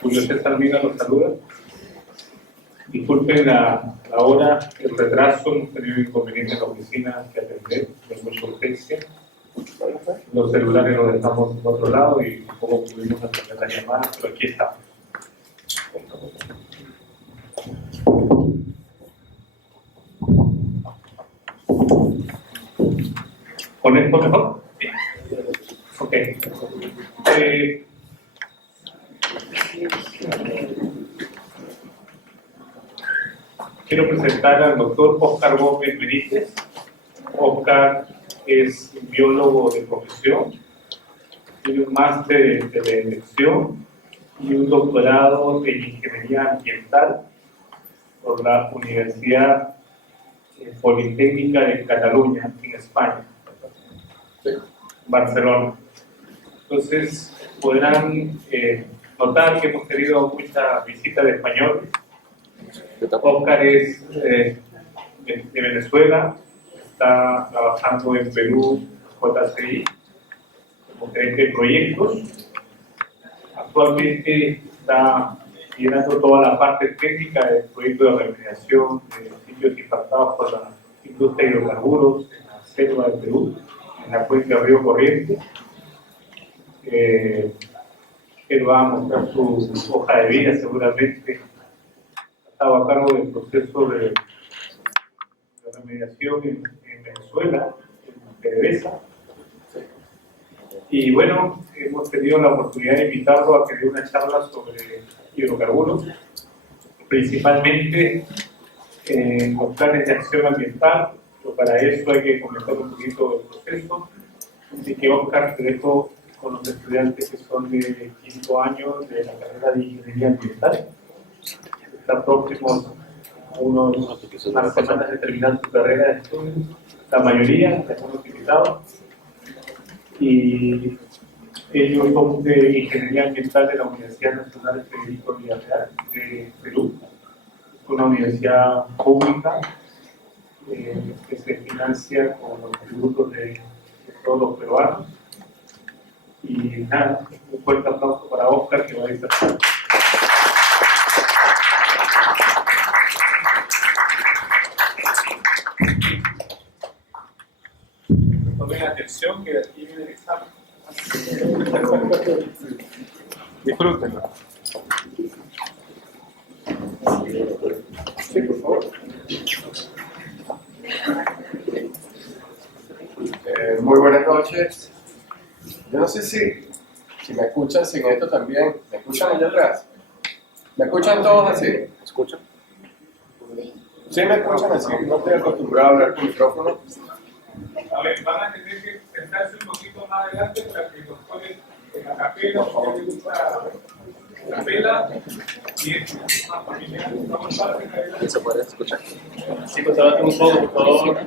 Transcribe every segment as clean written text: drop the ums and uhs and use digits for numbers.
Julio César Mina los saluda. Disculpen la hora, el retraso, hemos tenido inconvenientes en la oficina que atender, de mucha urgencia. Los celulares los dejamos en otro lado y tampoco pudimos atender la llamada, pero aquí estamos. ¿Con esto mejor? Bien. Ok. Quiero presentar al doctor Óscar Gómez Benítez. Óscar es biólogo de profesión, tiene un máster de elección y un doctorado en ingeniería ambiental por la Universidad Politécnica de Cataluña, en España, Barcelona. Entonces, podrán notar que hemos tenido mucha visita de españoles. Óscar es de Venezuela, está trabajando en Perú, JCI, como gerente de proyectos. Actualmente está liderando toda la parte técnica del proyecto de remediación de sitios impactados por la industria de hidrocarburos en la selva de Perú, en la cuenca del río Corrientes. Él va a mostrar su hoja de vida seguramente. Estaba a cargo del proceso de remediación en Venezuela, en PDVSA. Y bueno, hemos tenido la oportunidad de invitarlo a que dé una charla sobre hidrocarburos, principalmente los planes de acción ambiental, pero para eso hay que comentar un poquito del proceso. Así que Óscar, te dejo con los estudiantes que son de quinto año de la carrera de ingeniería ambiental. Están próximos a unas semanas de terminar su carrera de estudios, la mayoría, algunos invitados, y ellos son de ingeniería ambiental de la Universidad Nacional Federico Villarreal de Perú, una universidad pública que se financia con los tributos de todos los peruanos. Y nada, un fuerte aplauso para Óscar, que va a disfrutar. Tomen atención que aquí viene el examen. Disfrútenlo. Sí, por favor. Muy buenas noches. Yo no sé si me escuchan sin esto también. ¿Me escuchan allá atrás? ¿Me escuchan todos así? ¿Me escuchan? Sí, me escuchan así. No estoy acostumbrado a hablar con micrófono. A ver, van a tener que sentarse un poquito más adelante para que los ponen en la capela, o que les gusta la capela, y es más familiar. Vamos a ver. ¿Se puede escuchar? Sí, pues ahora un poco, por favor.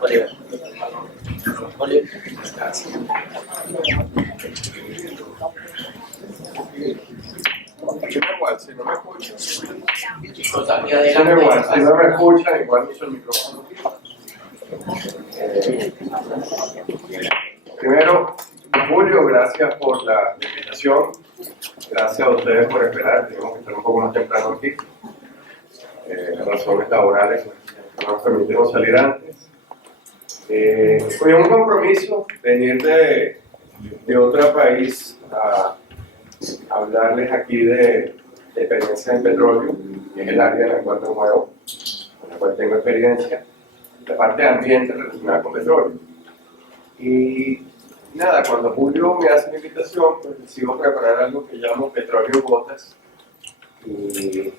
Oliver. Oliver. Igual, si no me escuchan. Igual, Si no me escuchan, igual uso el micrófono. Primero, Julio, gracias por la invitación. Gracias a ustedes por esperar. Tenemos que estar un poco más temprano aquí. Razones laborales no nos permitimos salir antes. Fue un compromiso venir de otro país a hablarles aquí de experiencia en petróleo, que es el área en la cual me muevo, en la cual tengo experiencia, la parte de ambiente relacionada con petróleo. Y nada, cuando Julio me hace la invitación, pues decido preparar algo que llamo Petróleo Gotas, y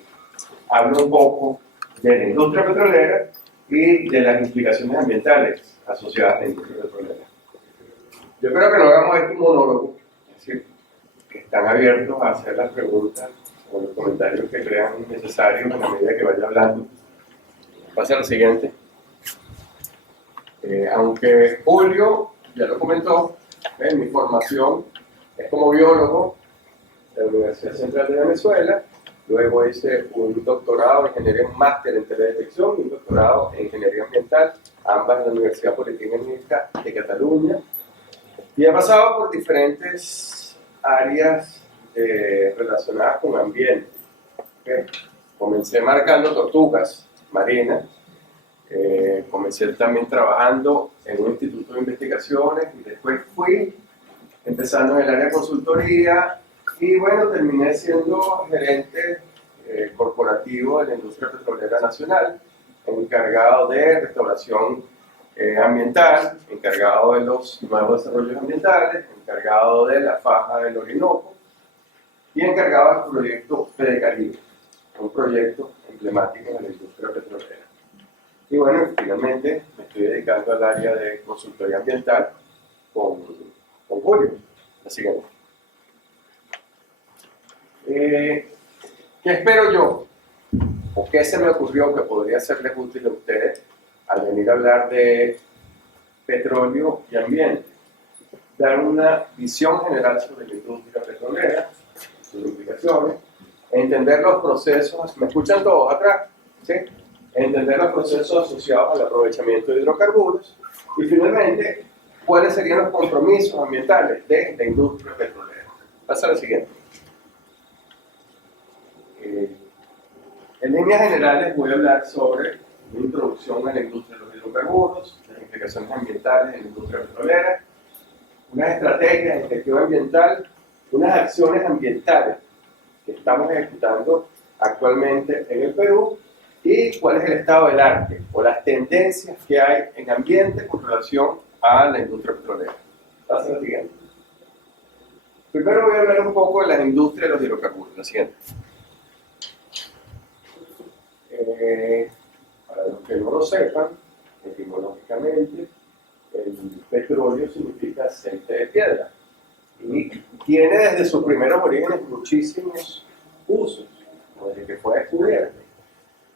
hablo un poco de la industria petrolera y de las implicaciones ambientales asociadas a la industria petrolera. Yo creo que no hagamos este monólogo, es decir, que están abiertos a hacer las preguntas o los comentarios que crean necesarios a la medida que vaya hablando. Pase a lo siguiente. Aunque Julio ya lo comentó, mi formación es como biólogo de la Universidad Central de Venezuela. Luego hice un doctorado en ingeniería, un máster en teledetección y un doctorado en ingeniería ambiental, ambas en la Universidad Politécnica de Cataluña. Y he pasado por diferentes áreas relacionadas con ambiente. ¿Okay? Comencé marcando tortugas marinas, comencé también trabajando en un instituto de investigaciones y después fui empezando en el área de consultoría y bueno, terminé siendo gerente corporativo de la industria petrolera nacional, encargado de restauración ambiental, encargado de los nuevos desarrollos ambientales, encargado de la faja del Orinoco y encargado del proyecto Fede-Caribe, un proyecto emblemático de la industria petrolera. Y bueno, finalmente me estoy dedicando al área de consultoría ambiental con Julio. La siguiente. ¿Qué espero yo? ¿O qué se me ocurrió que podría serles útil a ustedes al venir a hablar de petróleo y ambiente? Dar una visión general sobre la industria petrolera, sus implicaciones, entender los procesos, ¿me escuchan todos atrás? ¿Sí? Entender los procesos asociados al aprovechamiento de hidrocarburos y finalmente, cuáles serían los compromisos ambientales de la industria petrolera. Pasa a la siguiente. En líneas generales voy a hablar sobre una introducción a la industria de los hidrocarburos, las implicaciones ambientales en la industria petrolera, unas estrategias de gestión ambiental, unas acciones ambientales que estamos ejecutando actualmente en el Perú y cuál es el estado del arte o las tendencias que hay en ambiente con relación a la industria petrolera. Pasa la siguiente. Primero voy a hablar un poco de la industria de los hidrocarburos, la siguiente. Para los que no lo sepan, etimológicamente, el petróleo significa aceite de piedra y tiene desde sus primeros orígenes muchísimos usos, desde que fue descubierto.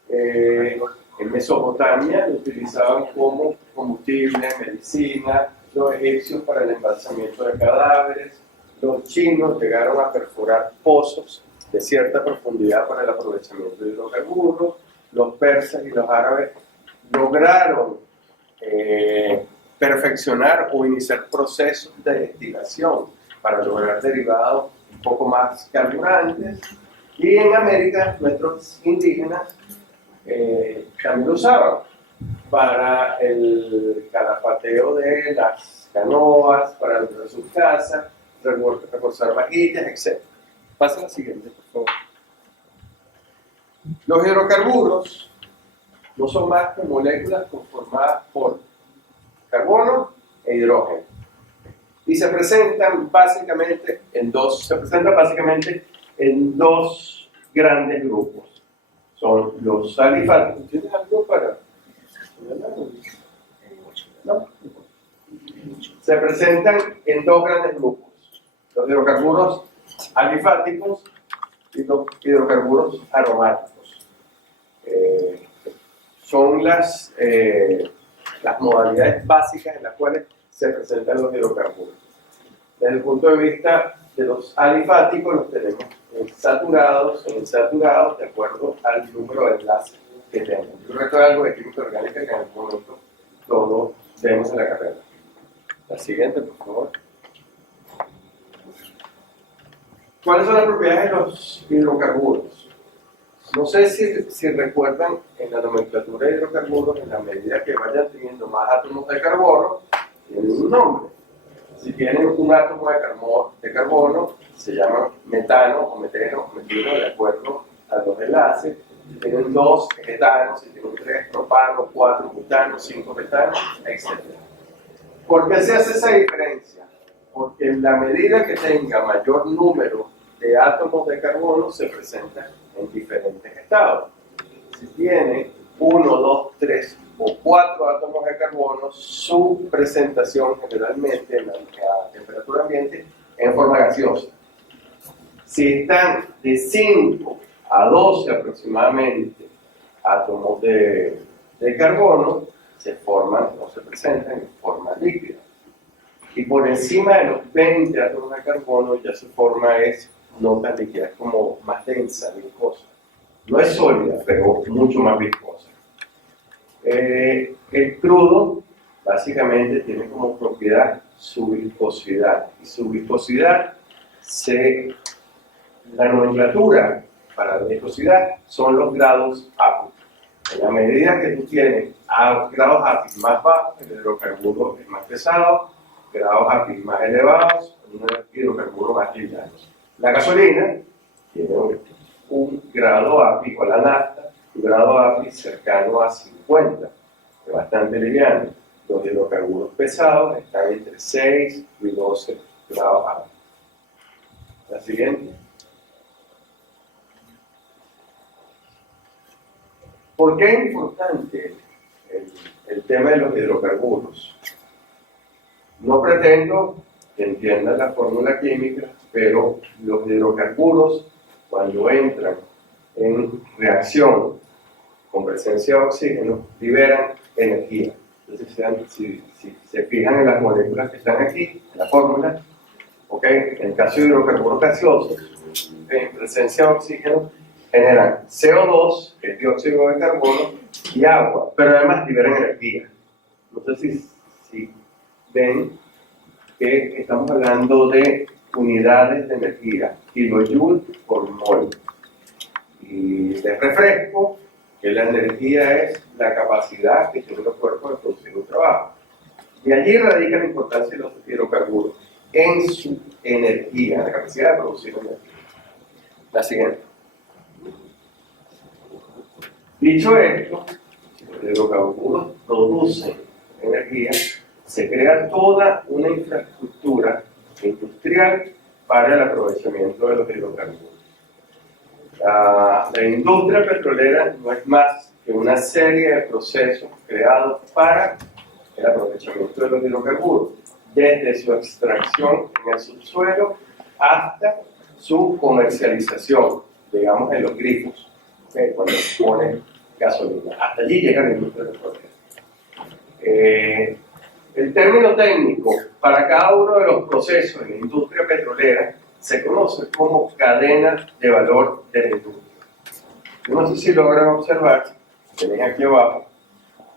En Mesopotamia lo utilizaban como combustible, medicina, los egipcios para el embalsamiento de cadáveres, los chinos llegaron a perforar pozos de cierta profundidad para el aprovechamiento de hidrocarburos, los persas y los árabes lograron perfeccionar o iniciar procesos de destilación para lograr derivados un poco más carburantes, y en América nuestros indígenas también lo usaban para el calafateo de las canoas, para sus casas, reforzar vajillas, etc. Pasa a la siguiente, por favor. Los hidrocarburos no son más que moléculas conformadas por carbono e hidrógeno y se presentan básicamente en dos grandes grupos. Son los alifáticos. ¿Tienes algo para? ¿No? Se presentan en dos grandes grupos: los hidrocarburos alifáticos y los hidrocarburos aromáticos. Son las modalidades básicas en las cuales se presentan los hidrocarburos. Desde el punto de vista de los alifáticos, los tenemos saturados e insaturados de acuerdo al número de enlaces que tenemos. Yo recuerdo algo de química orgánica que en algún momento todos vemos en la carrera. La siguiente, por favor. ¿Cuáles son las propiedades de los hidrocarburos? No sé si recuerdan en la nomenclatura de hidrocarburos, en la medida que vayan teniendo más átomos de carbono, tienen un nombre. Si tienen un átomo de carbono, se llama metano o meteno, de acuerdo a los enlaces. Si tienen 2, etano; si tienen 3, propano; 4, butano; 5, metano, etc. ¿Por qué se hace esa diferencia? Porque en la medida que tenga mayor número de átomos de carbono, se presenta en diferentes estados. Si tiene 1, 2, 3 o 4 átomos de carbono, su presentación generalmente en la temperatura ambiente es en forma gaseosa. Si están de 5 a 12 aproximadamente átomos de carbono, se forman o se presentan en forma líquida. Y por encima de los 20 átomos de carbono ya su forma es no tan líquida, es como más densa, viscosa. No es sólida, pero mucho más viscosa. El crudo básicamente tiene como propiedad su viscosidad. Y su viscosidad, la nomenclatura para la viscosidad son los grados API. En la medida que tú tienes grados API más bajos, el hidrocarburo es más pesado, grados API más elevados, un hidrocarburo más liviano. La gasolina tiene un grado API, o la nafta, un grado API cercano a 50, es bastante liviano. Los hidrocarburos pesados están entre 6 y 12 grados API. La siguiente. ¿Por qué es importante el tema de los hidrocarburos? No pretendo que entiendan la fórmula química, pero los hidrocarburos, cuando entran en reacción con presencia de oxígeno, liberan energía. Entonces, si se fijan en las moléculas que están aquí, en la fórmula, ¿okay? En el caso de hidrocarburos gaseosos, en presencia de oxígeno, generan CO2, que es dióxido de carbono, y agua, pero además liberan energía. No sé si ven que estamos hablando de unidades de energía, kilojoule por mol. Y de refresco, que la energía es la capacidad que tienen los cuerpos de producir un trabajo. Y allí radica la importancia de los hidrocarburos, en su energía, la capacidad de producir energía. La siguiente. Dicho esto, si los hidrocarburos producen energía, se crea toda una infraestructura industrial para el aprovechamiento de los hidrocarburos. La industria petrolera no es más que una serie de procesos creados para el aprovechamiento de los hidrocarburos, desde su extracción en el subsuelo hasta su comercialización, digamos en los grifos, ¿okay? Cuando se pone gasolina. Hasta allí llega la industria petrolera. El término técnico para cada uno de los procesos en la industria petrolera se conoce como cadena de valor de la industria. Yo no sé si logran observar, tenéis aquí abajo,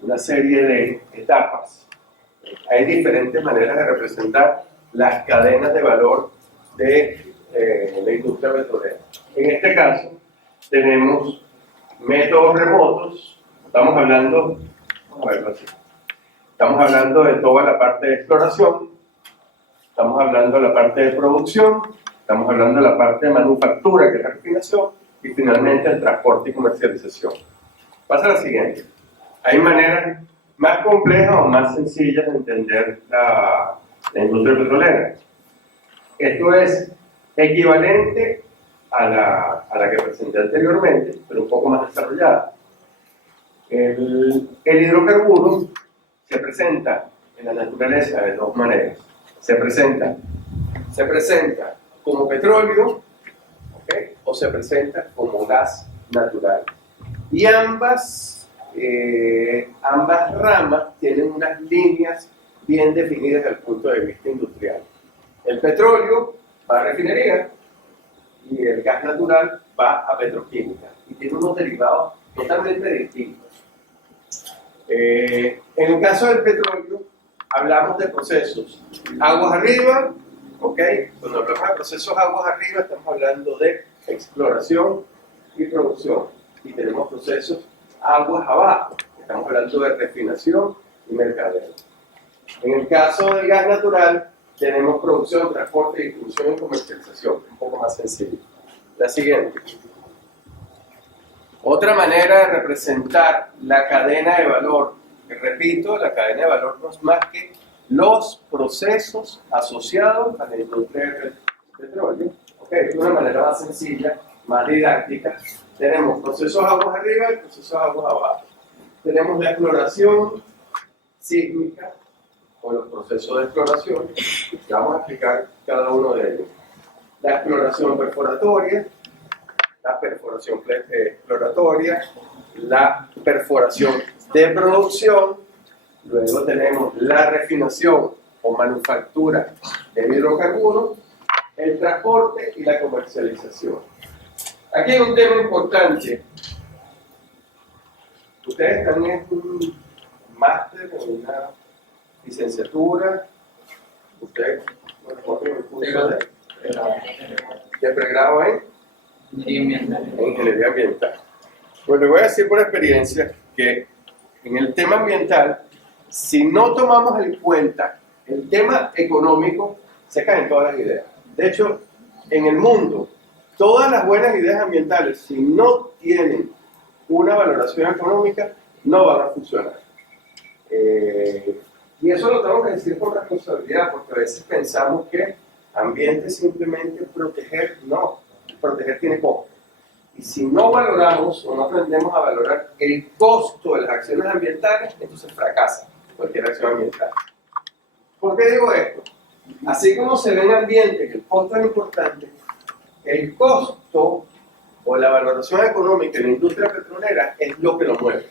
una serie de etapas. Hay diferentes maneras de representar las cadenas de valor de la industria petrolera. En este caso, tenemos métodos remotos, estamos hablando, vamos a verlo así. Estamos hablando de toda la parte de exploración, estamos hablando de la parte de producción, estamos hablando de la parte de manufactura, que es la refinación, y finalmente el transporte y comercialización. Pasa a la siguiente. Hay maneras más complejas o más sencillas de entender la industria petrolera. Esto es equivalente a la que presenté anteriormente, pero un poco más desarrollada. El hidrocarburo se presenta en la naturaleza de dos maneras. Se presenta como petróleo, ¿okay? O se presenta como gas natural. Y ambas ramas tienen unas líneas bien definidas desde el punto de vista industrial. El petróleo va a refinería y el gas natural va a petroquímica y tiene unos derivados totalmente distintos. En el caso del petróleo, hablamos de procesos aguas arriba, ¿ok? Cuando hablamos de procesos aguas arriba, estamos hablando de exploración y producción. Y tenemos procesos aguas abajo, estamos hablando de refinación y mercadeo. En el caso del gas natural, tenemos producción, transporte, distribución y comercialización, un poco más sencillo. La siguiente. Otra manera de representar la cadena de valor, que repito, la cadena de valor no es más que los procesos asociados a la industria del petróleo. Okay, de una manera más sencilla, más didáctica, tenemos procesos aguas arriba y procesos aguas abajo. Tenemos la exploración sísmica o los procesos de exploración, que vamos a explicar cada uno de ellos. La exploración perforatoria, la perforación exploratoria, la perforación de producción, luego tenemos la refinación o manufactura de hidrocarburos, el transporte y la comercialización. Aquí hay un tema importante. Ustedes están en un máster, en una licenciatura Usted, bueno, un curso de pregrado en ingeniería ambiental. Pues le voy a decir por experiencia que en el tema ambiental, si no tomamos en cuenta el tema económico, se caen todas las ideas. De hecho, en el mundo, todas las buenas ideas ambientales, si no tienen una valoración económica, no van a funcionar. Y eso lo tengo que decir con responsabilidad, porque a veces pensamos que ambiente es simplemente proteger. No, proteger tiene costo. Y si no valoramos o no aprendemos a valorar el costo de las acciones ambientales, entonces fracasa cualquier acción ambiental. ¿Por qué digo esto? Así como se ve en ambiente que el costo es importante, el costo o la valoración económica en la industria petrolera es lo que lo mueve.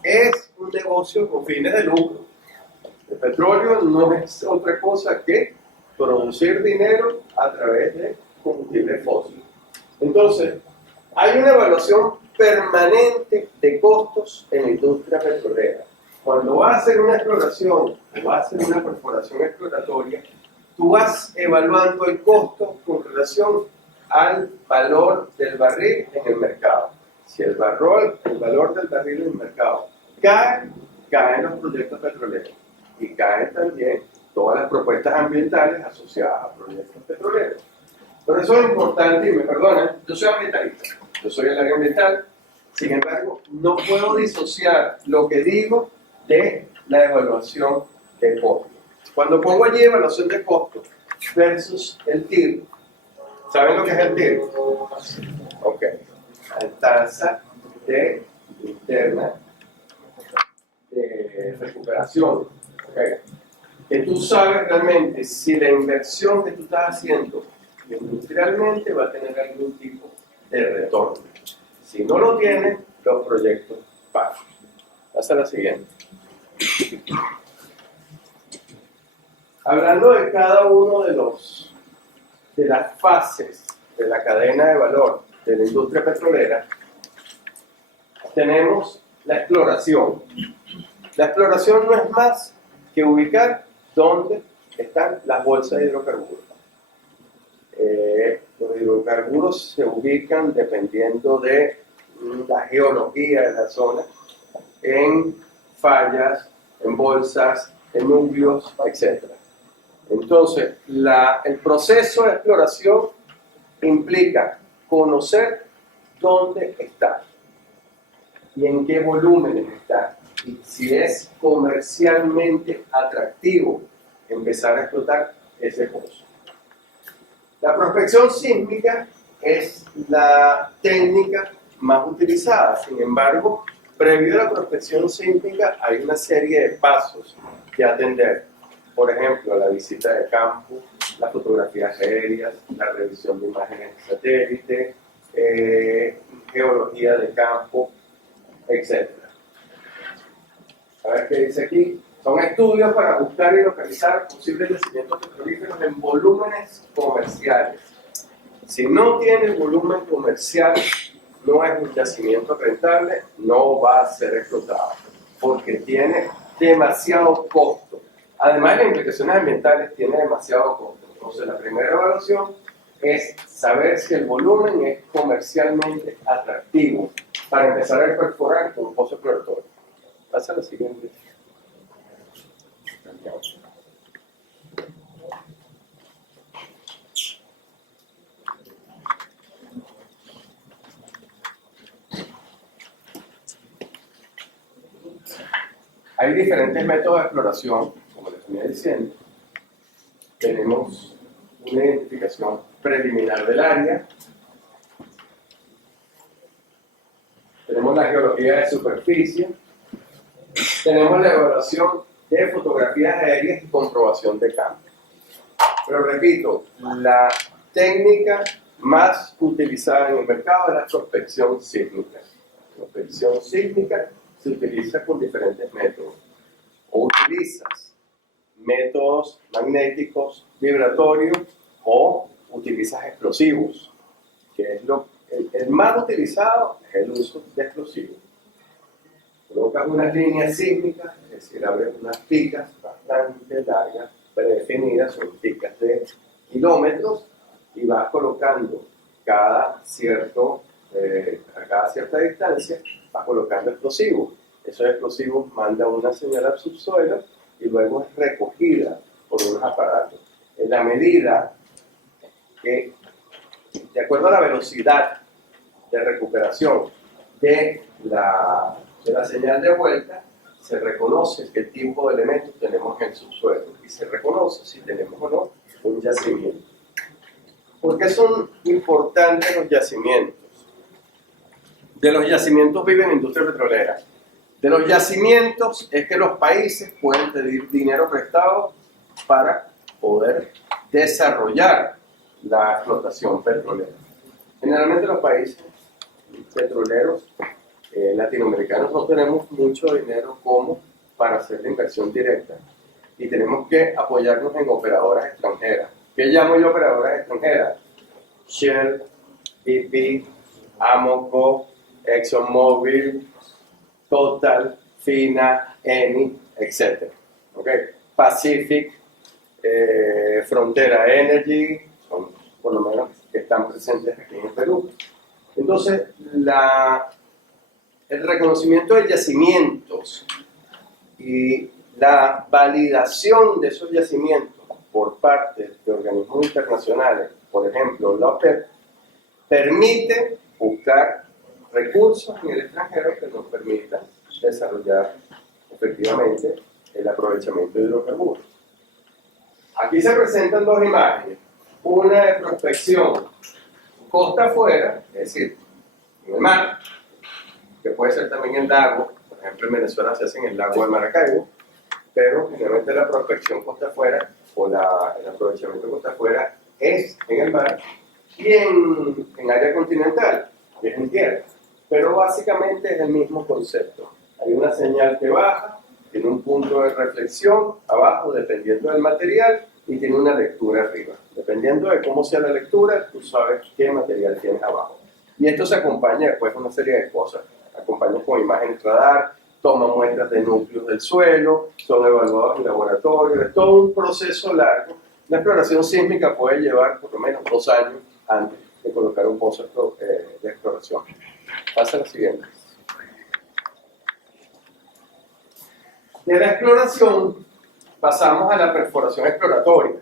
Es un negocio con fines de lucro. El petróleo no es otra cosa que producir dinero a través de combustible fósil. Entonces, hay una evaluación permanente de costos en la industria petrolera. Cuando vas a hacer una exploración o vas a hacer una perforación exploratoria, tú vas evaluando el costo con relación al valor del barril en el mercado. Si el valor del barril en el mercado caen los proyectos petroleros y caen también todas las propuestas ambientales asociadas a proyectos petroleros. Por eso es importante, y me perdonen, yo soy ambientalista, yo soy el área ambiental, sin embargo, no puedo disociar lo que digo de la evaluación de costo. Cuando pongo allí evaluación de costo versus el TIR, ¿saben lo que es el TIR? Ok, la tasa de interna de recuperación. Okay. Que tú sabes realmente si la inversión que tú estás haciendo industrialmente va a tener algún tipo de retorno. Si no lo tiene, los proyectos pasan. Pasa a la siguiente. Hablando de cada uno de las fases de la cadena de valor de la industria petrolera, tenemos la exploración. La exploración no es más que ubicar dónde están las bolsas de hidrocarburos. Los hidrocarburos se ubican dependiendo de la geología de la zona, en fallas, en bolsas, en núcleos, etc. Entonces, el proceso de exploración implica conocer dónde está y en qué volúmenes está, y si es comercialmente atractivo empezar a explotar ese pozo. La prospección sísmica es la técnica más utilizada. Sin embargo, previo a la prospección sísmica hay una serie de pasos que atender. Por ejemplo, la visita de campo, las fotografías aéreas, la revisión de imágenes de satélite, geología de campo, etc. A ver qué dice aquí. Son estudios para buscar y localizar posibles yacimientos petrolíferos en volúmenes comerciales. Si no tiene volumen comercial, no es un yacimiento rentable, no va a ser explotado, porque tiene demasiado costo. Además, las implicaciones ambientales tiene demasiado costo. Entonces, la primera evaluación es saber si el volumen es comercialmente atractivo para empezar a perforar con un pozo exploratorio. Pasa a la siguiente. Hay diferentes métodos de exploración, como les venía diciendo. Tenemos una identificación preliminar del área. Tenemos la geología de superficie. Tenemos la evaluación de fotografías aéreas y comprobación de campo. Pero repito, la técnica más utilizada en el mercado es la prospección sísmica. La prospección sísmica se utiliza con diferentes métodos. O utilizas métodos magnéticos vibratorios o utilizas explosivos, que es el más utilizado es el uso de explosivos. Colocas unas líneas sísmicas, es decir, abres unas picas bastante largas predefinidas, son ticas de kilómetros, y vas colocando a cada cierta distancia, vas colocando explosivos. Esos explosivos mandan una señal al subsuelo y luego es recogida por unos aparatos. En la medida que, de acuerdo a la velocidad de recuperación de la señal de vuelta, se reconoce qué tipo de elementos tenemos en el subsuelo y se reconoce si tenemos o no un yacimiento. ¿Por qué son importantes los yacimientos? De los yacimientos vive la industria petrolera. De los yacimientos es que los países pueden pedir dinero prestado para poder desarrollar la explotación petrolera. Generalmente los países petroleros latinoamericanos no tenemos mucho dinero como para hacer la inversión directa y tenemos que apoyarnos en operadoras extranjeras. ¿Qué llamo yo operadoras extranjeras? Shell, BP, Amoco, ExxonMobil, Total, FINA, Eni, etc. ¿Okay? Pacific, Frontera Energy, son por lo menos que están presentes aquí en Perú. Entonces, el reconocimiento de yacimientos y la validación de esos yacimientos por parte de organismos internacionales, por ejemplo, la OPEP, permite buscar recursos en el extranjero que nos permitan desarrollar efectivamente el aprovechamiento de hidrocarburos. Aquí se presentan dos imágenes, una de prospección costa afuera, es decir, en el mar, que puede ser también en lago, por ejemplo en Venezuela se hace en el lago de Maracaibo, pero generalmente la prospección costa afuera o el aprovechamiento costa afuera es en el mar y en área continental, que es en tierra. Pero básicamente es el mismo concepto. Hay una señal que baja, tiene un punto de reflexión abajo dependiendo del material y tiene una lectura arriba. Dependiendo de cómo sea la lectura, tú sabes qué material tienes abajo. Y esto se acompaña después de una serie de cosas. Acompaña con imágenes radar, toma muestras de núcleos del suelo, son evaluados en laboratorio, es todo un proceso largo. La exploración sísmica puede llevar por lo menos 2 años antes de colocar un pozo de exploración. Pasa a la siguiente. De la exploración pasamos a la perforación exploratoria.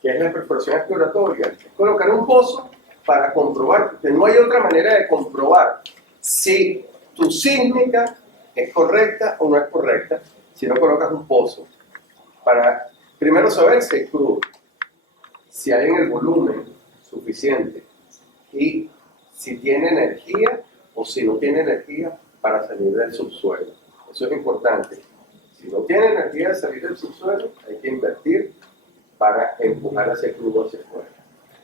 ¿Qué es la perforación exploratoria? Es colocar un pozo para comprobar, porque no hay otra manera de comprobar si tu sísmica es correcta o no es correcta si no colocas un pozo para primero saber si hay crudo, si hay en el volumen suficiente y si tiene energía o si no tiene energía para salir del subsuelo. Eso es importante. Si no tiene energía de salir del subsuelo, hay que invertir para empujar ese crudo hacia afuera.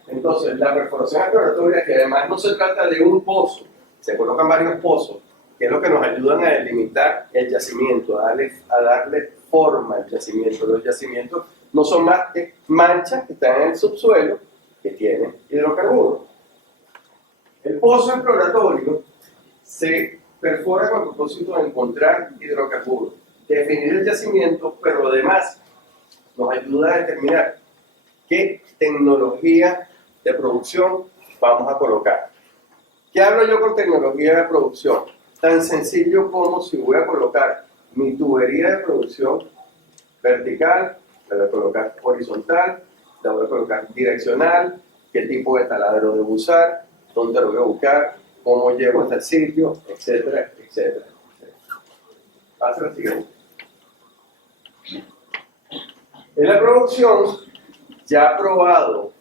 Entonces, la perforación exploratoria, que además no se trata de un pozo, se colocan varios pozos, que es lo que nos ayudan a delimitar el yacimiento, a darle forma al yacimiento. Los yacimientos no son más que manchas que están en el subsuelo que tienen hidrocarburos. El pozo exploratorio se perfora con el propósito de encontrar hidrocarburos, definir el yacimiento, pero además nos ayuda a determinar qué tecnología de producción vamos a colocar. ¿Qué hablo yo con tecnología de producción? Tan sencillo como si voy a colocar mi tubería de producción vertical, la voy a colocar horizontal, la voy a colocar direccional, qué tipo de taladro debo usar, dónde lo voy a buscar, cómo llego hasta el sitio, etcétera, etcétera. Pasa la siguiente. En la producción, ya aprobado,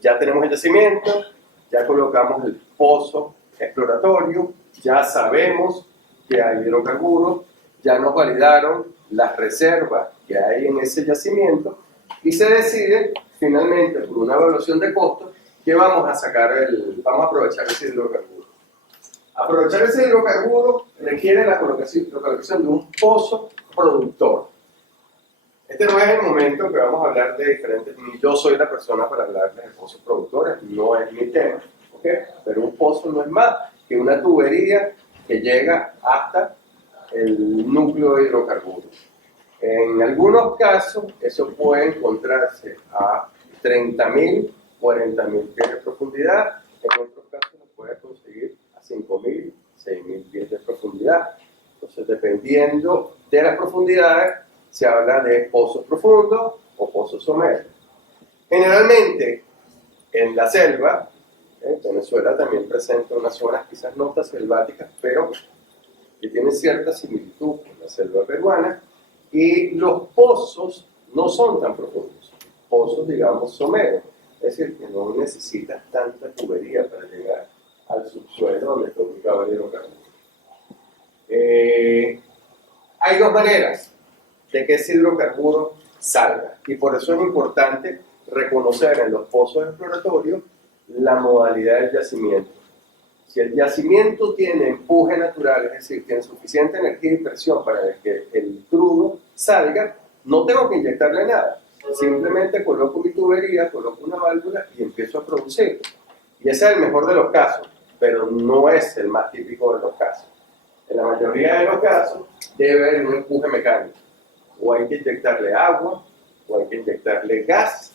ya tenemos el yacimiento, ya colocamos el pozo exploratorio, ya sabemos que hay hidrocarburos, ya nos validaron las reservas que hay en ese yacimiento y se decide finalmente por una evaluación de costos que vamos a aprovechar ese hidrocarburo. Aprovechar ese hidrocarburo requiere la colocación de un pozo productor. Este no es el momento que vamos a hablar de diferentes, ni yo soy la persona para hablarles de pozos productores, no es mi tema, ¿okay? Pero un pozo no es más que una tubería que llega hasta el núcleo de hidrocarburos. En algunos casos, eso puede encontrarse a 30.000, 40.000 pies de profundidad. En otros casos, lo puede conseguir a 5.000, 6.000 pies de profundidad. Entonces, dependiendo de las profundidades, se habla de pozos profundos o pozos someros. Generalmente, en la selva, Venezuela también presenta unas zonas quizás no tan selváticas, pero que tienen cierta similitud con la selva peruana, y los pozos no son tan profundos, pozos, digamos, someros, es decir, que no necesitas tanta tubería para llegar al subsuelo donde está ubicado el hidrocarburo. Hay dos maneras de que ese hidrocarburo salga, y por eso es importante reconocer en los pozos exploratorios la modalidad del yacimiento. Si el yacimiento tiene empuje natural, es decir, tiene suficiente energía y presión para que el crudo salga, no tengo que inyectarle nada. Simplemente coloco mi tubería, coloco una válvula y empiezo a producir. Y ese es el mejor de los casos, pero no es el más típico de los casos. En la mayoría de los casos debe haber un empuje mecánico. O hay que inyectarle agua, o hay que inyectarle gas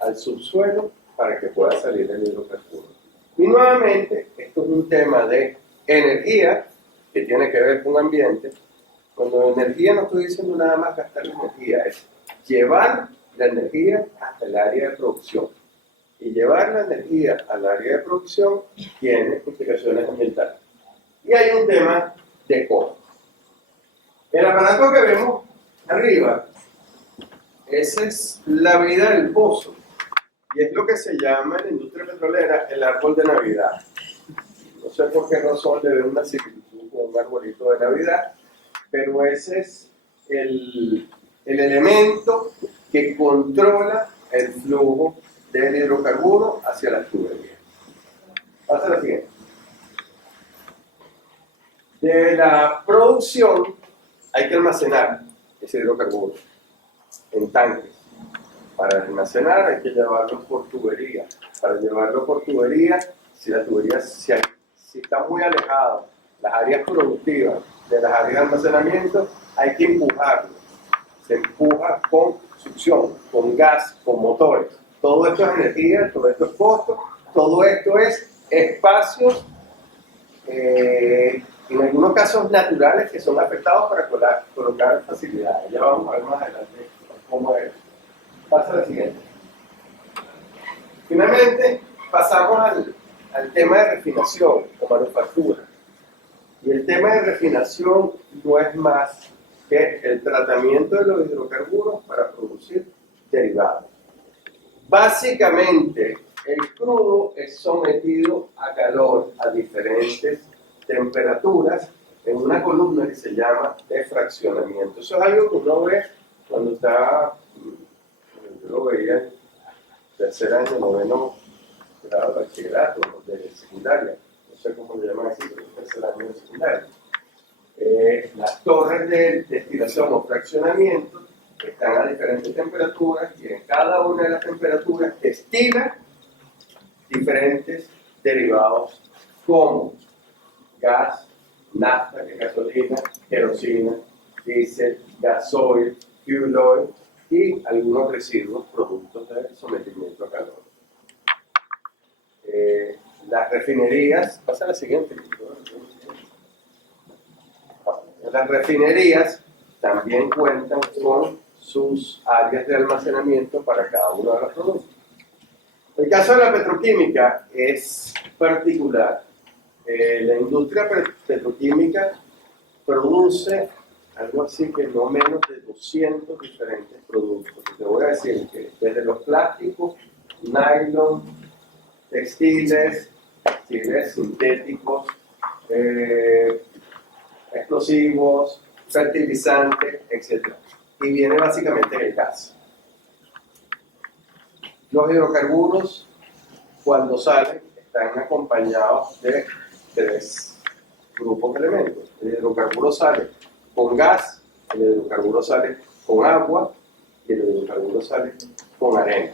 al subsuelo para que pueda salir el hidrocarburo. Y nuevamente, esto es un tema de energía que tiene que ver con ambiente. Cuando energía no estoy diciendo nada más gastar la energía, es llevar la energía hasta el área de producción. Y llevar la energía al área de producción tiene implicaciones ambientales. Y hay un tema de costo. El aparato que vemos arriba, esa es la vida del pozo. Y es lo que se llama en la industria petrolera el árbol de Navidad. No sé por qué razón le veo una similitud con un arbolito de Navidad, pero ese es el elemento que controla el flujo del hidrocarburo hacia las tuberías. Pasa la siguiente. De la producción hay que almacenar ese hidrocarburo en tanques. Para almacenar hay que llevarlo por tubería. Para llevarlo por tubería, si la tubería si está muy alejado, las áreas productivas de las áreas de almacenamiento, hay que empujarlo. Se empuja con succión, con gas, con motores. Todo esto es energía, todo esto es costo, todo esto es espacios, en algunos casos naturales, que son afectados para colocar facilidades. Ya vamos a ver más adelante cómo es. Pasa la siguiente. Finalmente, pasamos al tema de refinación o manufactura. Y el tema de refinación no es más que el tratamiento de los hidrocarburos para producir derivados. Básicamente, el crudo es sometido a calor a diferentes temperaturas en una columna que se llama de fraccionamiento. Eso es algo que uno ve cuando está, yo lo veía en tercer año, noveno grado de bachillerato, de secundaria, no sé cómo le llaman así, pero tercer año de secundaria. Las torres de destilación o fraccionamiento están a diferentes temperaturas y en cada una de las temperaturas destila diferentes derivados como gas, nafta, que es gasolina, querosina, diésel, gasoil, fuel oil y algunos residuos productos de sometimiento a calor. Las refinerías, pasa a la siguiente. Las refinerías también cuentan con sus áreas de almacenamiento para cada uno de los productos. El caso de la petroquímica es particular. La industria petroquímica produce algo así que no menos de 200 diferentes productos. Te voy a decir que desde los plásticos, nylon, textiles sintéticos, explosivos, fertilizantes, etc. Y viene básicamente el gas. Los hidrocarburos, cuando salen, están acompañados de 3 grupos de elementos. El hidrocarburo sale con gas, el hidrocarburo sale con agua y el hidrocarburo sale con arena.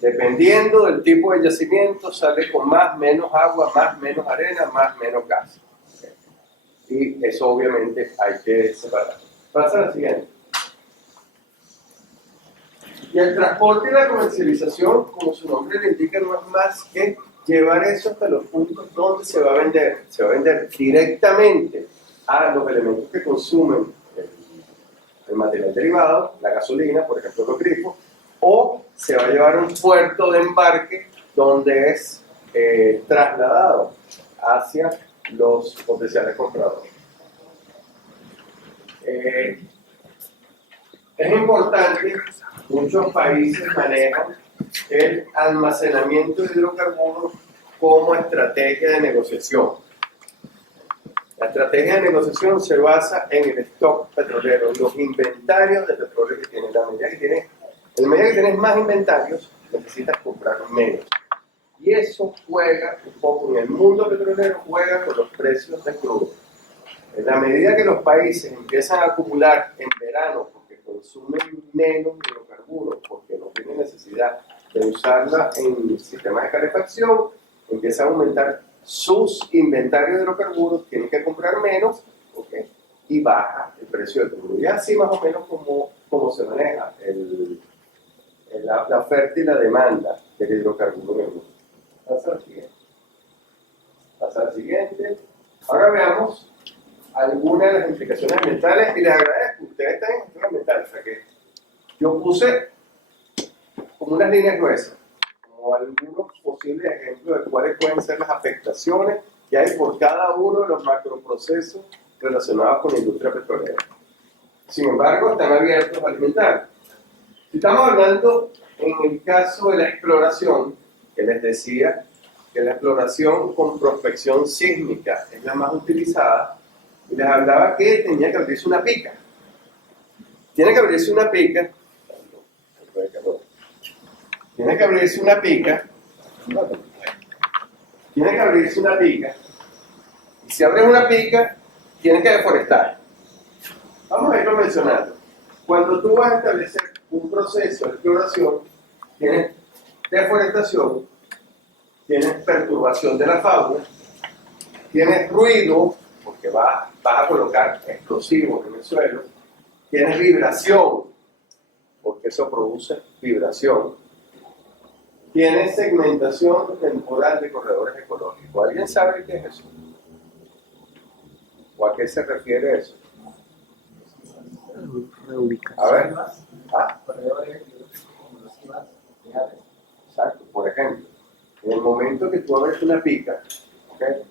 Dependiendo del tipo de yacimiento, sale con más, menos agua, más, menos arena, más, menos gas. Y eso obviamente hay que separar. Pasa la siguiente. Y el transporte y la comercialización, como su nombre le indica, no es más que llevar eso hasta los puntos donde se va a vender. Se va a vender directamente a los elementos que consumen el material derivado, la gasolina, por ejemplo, los grifos, o se va a llevar a un puerto de embarque donde es trasladado hacia los potenciales compradores. Es importante, muchos países manejan el almacenamiento de hidrocarburos como estrategia de negociación. La estrategia de negociación se basa en el stock petrolero, en los inventarios de petróleo que tienes. En la medida que tienes más inventarios, necesitas comprar menos. Y eso juega un poco en el mundo petrolero, juega con los precios de crudo. En la medida que los países empiezan a acumular en verano porque consumen menos hidrocarburos, porque no tienen necesidad de usarla en sistemas de calefacción, empiezan a aumentar sus inventarios de hidrocarburos, tienen que comprar menos, ¿okay? Y baja el precio del crudo. Y así más o menos como se maneja la oferta y la demanda del hidrocarburo en el mundo. Pasa la siguiente. Ahora veamos algunas de las implicaciones ambientales y les agradezco. Ustedes están en gestión ambiental, o sea que yo puse como unas líneas gruesas, como algunos posibles ejemplos de cuáles pueden ser las afectaciones que hay por cada uno de los macroprocesos relacionados con la industria petrolera. Sin embargo, están abiertos a alimentar. Si estamos hablando en el caso de la exploración, que les decía que la exploración con prospección sísmica es la más utilizada, y les hablaba que tenía que abrirse una pica. Tiene que abrirse una pica. Tiene que abrirse una pica. Tiene que abrirse una pica. Y si abres una pica, tienes que deforestar. Vamos a irlo mencionando. Cuando tú vas a establecer un proceso de exploración, tienes deforestación, tienes perturbación de la fauna, tienes ruido, porque vas a colocar explosivos en el suelo, tienes vibración, porque eso produce vibración, tienes segmentación temporal de corredores ecológicos. ¿Alguien sabe qué es eso? ¿O a qué se refiere eso? A ver. Exacto, por ejemplo, en el momento que tú abres una pica, ¿okay?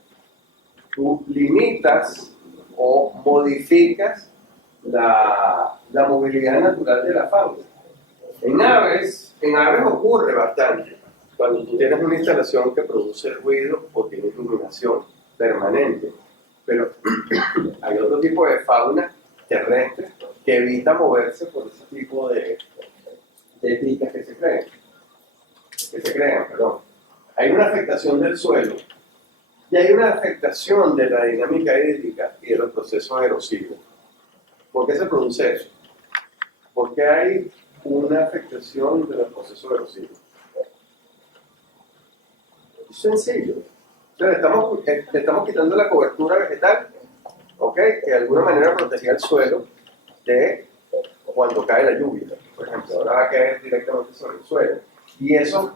Tú limitas o modificas la movilidad natural de la fauna. En aves ocurre bastante. Cuando tú tienes una instalación que produce ruido o tiene iluminación permanente, pero hay otro tipo de fauna terrestre que evita moverse por ese tipo de picas que se crean. Hay una afectación del suelo y hay una afectación de la dinámica hídrica y de los procesos erosivos. ¿Por qué se produce eso? Porque hay una afectación de los procesos erosivos. Es sencillo. O sea, le estamos quitando la cobertura vegetal, ¿okay? Que de alguna manera protegía el suelo de cuando cae la lluvia. Por ejemplo, ahora va a caer directamente sobre el suelo. Y esos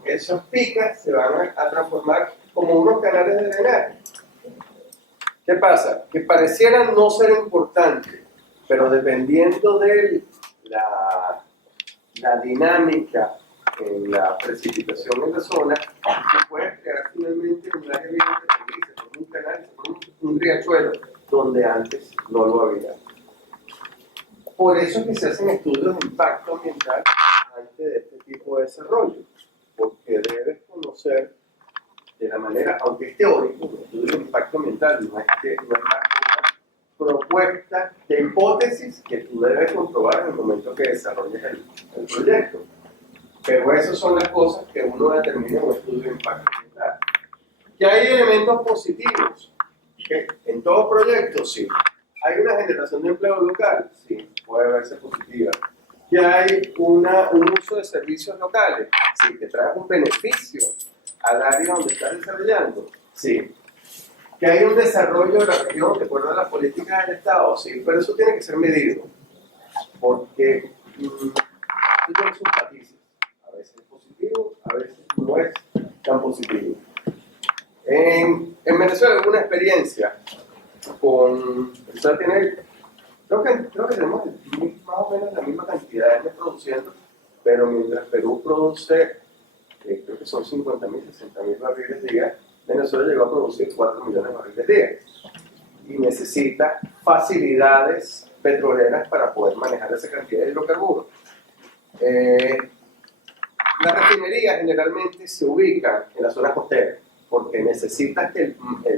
picas se van a transformar como unos canales de drenaje. ¿Qué pasa? Que parecieran no ser importantes, pero dependiendo de la dinámica en la precipitación en la zona, se puede crear finalmente un área libre que se forma un canal, se forma un riachuelo, donde antes no lo había. Por eso es que se hacen estudios de impacto ambiental antes de este tipo de desarrollo, porque debes conocer de la manera, aunque es teórico, un estudio de impacto ambiental no es más que una propuesta de hipótesis que tú debes comprobar en el momento que desarrolles el proyecto. Pero esas son las cosas que uno determina en un estudio de impacto ambiental. ¿Que hay elementos positivos? ¿Que en todo proyecto? Sí. ¿Hay una generación de empleo local? Sí, puede verse positiva. ¿Que hay un uso de servicios locales? Sí. ¿Que trae un beneficio al área donde estás desarrollando? Sí. ¿Que hay un desarrollo de la región de acuerdo a las políticas del Estado? Sí, pero eso tiene que ser medido. porque tú tienes sus matices. A veces es positivo, a veces no es tan positivo. En Venezuela hubo una experiencia con, Venezuela tiene, creo que tenemos más o menos la misma cantidad de años produciendo, pero mientras Perú produce, creo que son 50.000, 60.000 barriles día, Venezuela llegó a producir 4 millones de barriles día. Y necesita facilidades petroleras para poder manejar esa cantidad de hidrocarburos. Las refinerías generalmente se ubican en la zona costera, porque necesitas que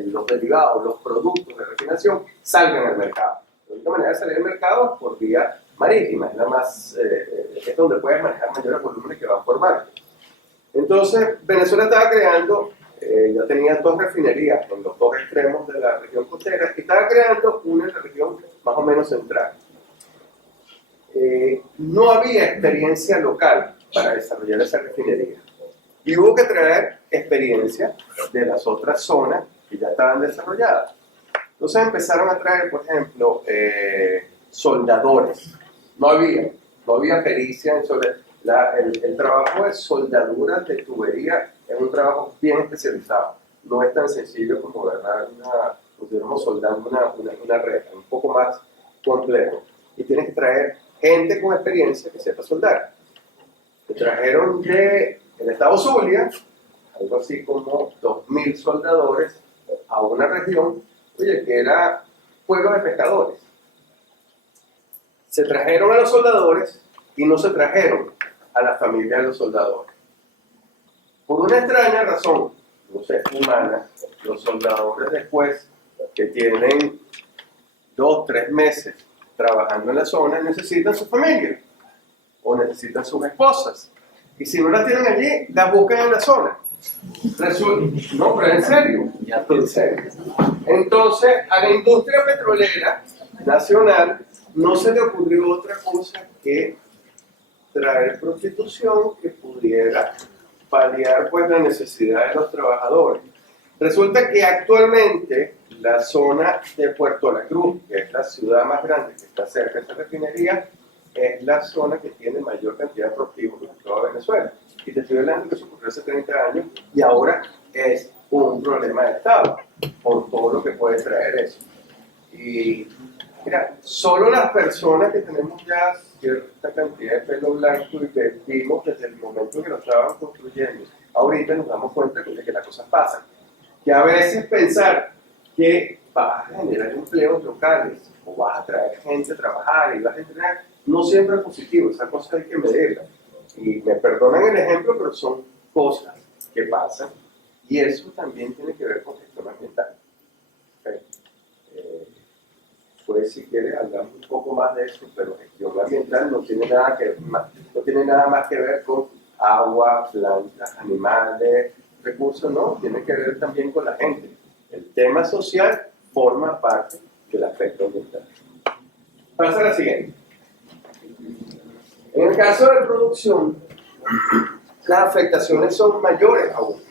los derivados, los productos de refinación salgan al mercado. La única manera de salir al mercado es por vía marítima, es la más, es donde puedes manejar mayores volúmenes que van por mar. Entonces, Venezuela estaba creando, ya tenía 2 refinerías en los 2 extremos de la región costera, y estaba creando una en la región más o menos central. No había experiencia local para desarrollar esa refinería. Y hubo que traer experiencia de las otras zonas que ya estaban desarrolladas. Entonces empezaron a traer, por ejemplo, soldadores. No había pericia en el trabajo de soldadura de tubería es un trabajo bien especializado. No es tan sencillo como agarrar soldando una red, un poco más complejo. Y tienes que traer gente con experiencia que sepa soldar. Me trajeron del estado Zulia, algo así como 2.000 soldadores a una región, oye, que era pueblo de pescadores. Se trajeron a los soldadores y no se trajeron a la familia de los soldadores. Por una extraña razón, no sé, humana, los soldadores después que tienen 2, 3 meses trabajando en la zona necesitan su familia o necesitan sus esposas. Y si no las tienen allí, las buscan en la zona. No, pero en serio. Entonces, a la industria petrolera nacional no se le ocurrió otra cosa que traer prostitución que pudiera paliar pues, la necesidad de los trabajadores. Resulta que actualmente la zona de Puerto La Cruz, que es la ciudad más grande que está cerca de esa refinería, es la zona que tiene mayor cantidad de prostíbulos en toda Venezuela. Y te estoy hablando que eso ocurrió hace 30 años y ahora es un problema de Estado por todo lo que puede traer eso. Y mira, solo las personas que tenemos ya cierta cantidad de pelo blanco y que vimos desde el momento que lo estaban construyendo, ahorita nos damos cuenta de que las cosas pasan. Que a veces pensar que vas a generar empleos locales o vas a traer gente a trabajar y vas a entrenar, no siempre es positivo, esa cosa hay que medirla. Y me perdonan el ejemplo, pero son cosas que pasan y eso también tiene que ver con gestión ambiental. ¿Okay? Pues si quieres hablamos un poco más de eso, pero gestión ambiental no tiene nada más que ver con agua, plantas, animales, recursos, no, tiene que ver también con la gente. El tema social forma parte del aspecto ambiental. Pasa a la siguiente. En el caso de producción, las afectaciones son mayores aún.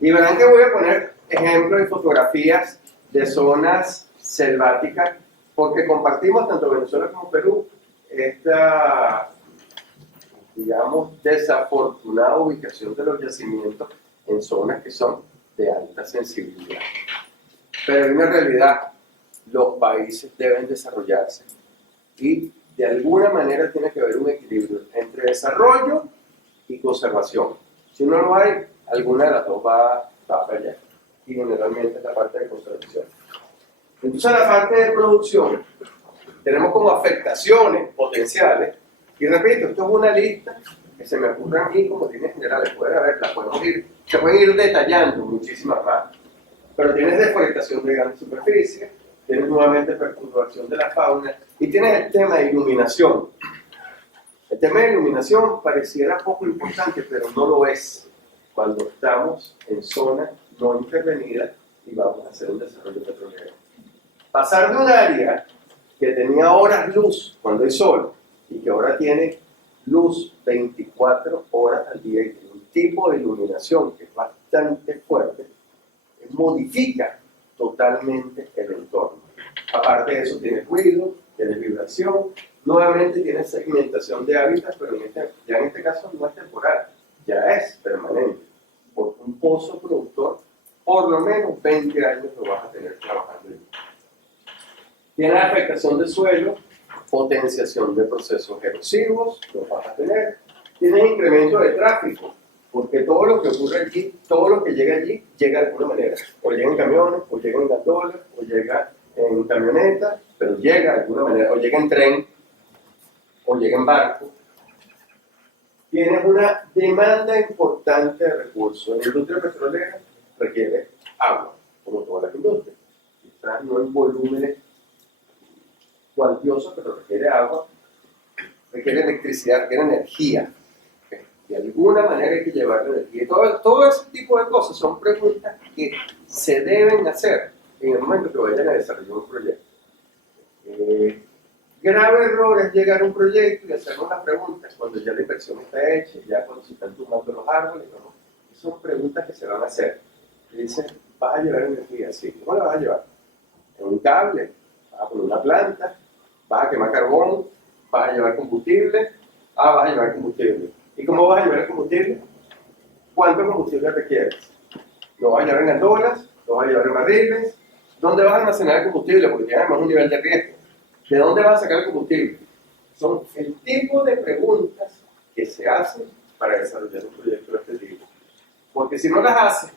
Y verán que voy a poner ejemplos y fotografías de zonas selváticas, porque compartimos tanto Venezuela como Perú esta, digamos, desafortunada ubicación de los yacimientos en zonas que son de alta sensibilidad. Pero en realidad, los países deben desarrollarse y de alguna manera tiene que haber un equilibrio entre desarrollo y conservación. Si no lo hay, alguna de las dos va a fallar. Y generalmente es la parte de conservación. Entonces, la parte de producción, tenemos como afectaciones potenciales. Y repito, esto es una lista que se me ocurre a mí como líneas generales. Se pueden ir detallando muchísimas más. Pero tienes deforestación de grandes superficies, tienes nuevamente perturbación de la fauna y tienes el tema de iluminación. El tema de iluminación pareciera poco importante, pero no lo es cuando estamos en zonas no intervenidas y vamos a hacer un desarrollo petrolero. Pasar de un área que tenía horas luz cuando hay sol y que ahora tiene luz 24 horas al día y tiene un tipo de iluminación que es bastante fuerte, modifica totalmente el entorno. Aparte de eso, tiene ruido, tiene vibración Nuevamente tiene segmentación de hábitats, pero ya en este caso no es temporal, ya es permanente. Porque un pozo productor, por lo menos 20 años lo vas a tener trabajando allí. Tiene afectación de suelo, potenciación de procesos erosivos, lo vas a tener. Tiene incremento de tráfico, porque todo lo que ocurre allí, todo lo que llega allí, llega de alguna manera. O llega en camiones, o llega en gandolas, o llega en camioneta, pero llega de alguna manera, o llega en tren, o llega en barco. Tienes una demanda importante de recursos. La industria petrolera requiere agua, como todas las industrias. Quizás no en volúmenes cuantiosos, pero requiere agua, requiere electricidad, requiere energía. De alguna manera hay que llevar la energía. Todo ese tipo de cosas son preguntas que se deben hacer en el momento que vayan a desarrollar un proyecto. Grave error es llegar a un proyecto y hacer unas preguntas cuando ya la inversión está hecha, ya cuando se están tumbando los árboles, ¿no? Son preguntas que se van a hacer. Y dicen, ¿vas a llevar energía? Sí. ¿Cómo la vas a llevar? ¿En un cable? ¿Vas a poner una planta? ¿Vas a quemar carbón? ¿Vas a llevar combustible? Vas a llevar combustible. ¿Y cómo vas a llevar el combustible? ¿Cuánto combustible requieres? ¿Lo vas a llevar en gandolas? ¿Lo vas a llevar en barriles? ¿Dónde vas a almacenar el combustible? Porque tiene además un nivel de riesgo. ¿De dónde vas a sacar el combustible? Son el tipo de preguntas que se hacen para desarrollar un proyecto de este tipo. Porque si no las haces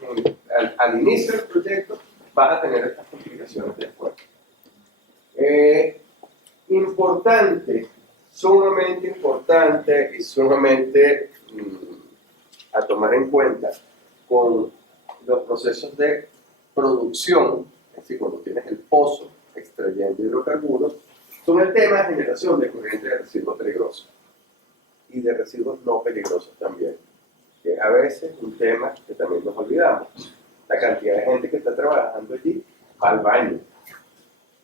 al inicio del proyecto, vas a tener estas complicaciones después. Importante, sumamente importante y sumamente a tomar en cuenta con los procesos de producción, es decir, cuando tienes el pozo extrayendo hidrocarburos, son el tema de generación de corriente de residuos peligrosos y de residuos no peligrosos también, que es a veces un tema que también nos olvidamos. La cantidad de gente que está trabajando allí va al baño,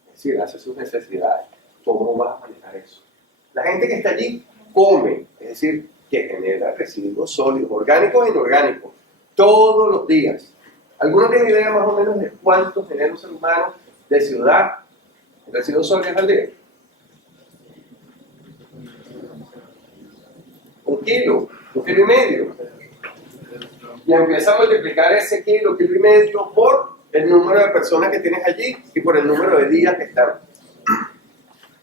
es decir, hace sus necesidades. ¿Cómo vas a manejar eso? La gente que está allí come, es decir, que genera residuos sólidos, orgánicos e inorgánicos, todos los días. ¿Alguno tiene idea más o menos de cuánto genera un ser humano de ciudad residuos sólidos al día? 1 kilo, 1,5 kilos. Y empieza a multiplicar ese kilo, 1,5 kilos por el número de personas que tienes allí y por el número de días que están.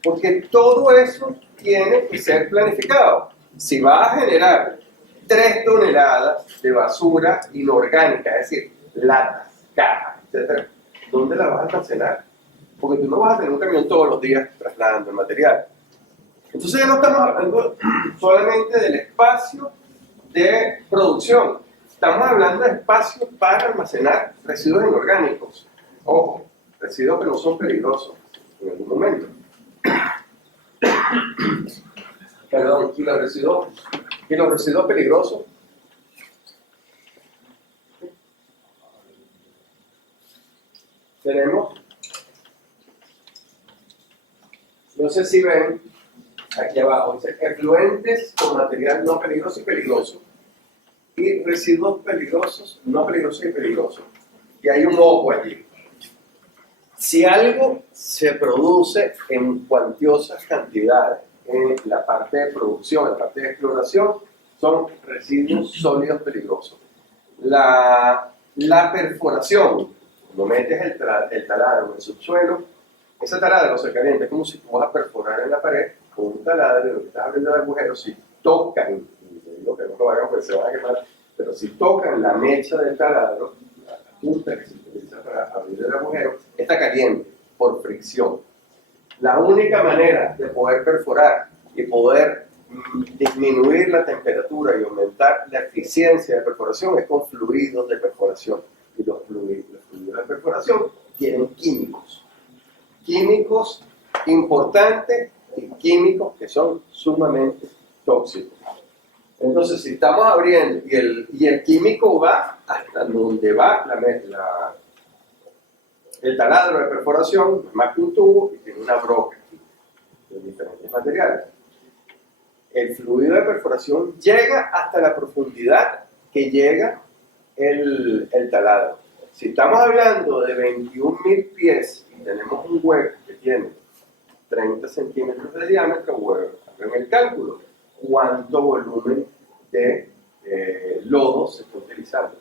Porque todo eso tiene que ser planificado. Si vas a generar 3 toneladas de basura inorgánica, es decir, latas, cajas, etc., ¿dónde la vas a almacenar? Porque tú no vas a tener un camión todos los días trasladando el material. Entonces ya no estamos hablando solamente del espacio de producción, estamos hablando de espacio para almacenar residuos inorgánicos. Ojo, residuos que no son peligrosos en algún momento. Perdón, y los residuos peligrosos. Tenemos, no sé si ven, aquí abajo dice efluentes con material no peligroso y peligroso, y residuos peligrosos, no peligrosos y peligrosos. Y hay un ojo allí. Si algo se produce en cuantiosas cantidades en la parte de producción, en la parte de exploración, son residuos sólidos peligrosos. La perforación, cuando metes el taladro en el subsuelo, ese taladro se calienta, es como si tú vas a perforar en la pared con un taladro y lo que estás abriendo el agujero, si tocan, y digo que no lo hagan porque se van a quemar, pero si tocan la mecha del taladro, la punta que se utiliza para abrir el agujero, está caliente por fricción. La única manera de poder perforar y poder disminuir la temperatura y aumentar la eficiencia de perforación es con fluidos de perforación. Y los fluidos de perforación tienen químicos importantes y químicos que son sumamente tóxicos. Entonces, si estamos abriendo y el químico va hasta donde va el taladro de perforación, más que un tubo, y tiene una broca de diferentes materiales. El fluido de perforación llega hasta la profundidad que llega el taladro. Si estamos hablando de 21.000 pies y tenemos un hueco que tiene 30 centímetros de diámetro, bueno, hagan el cálculo. ¿Cuánto volumen de lodo se está utilizando?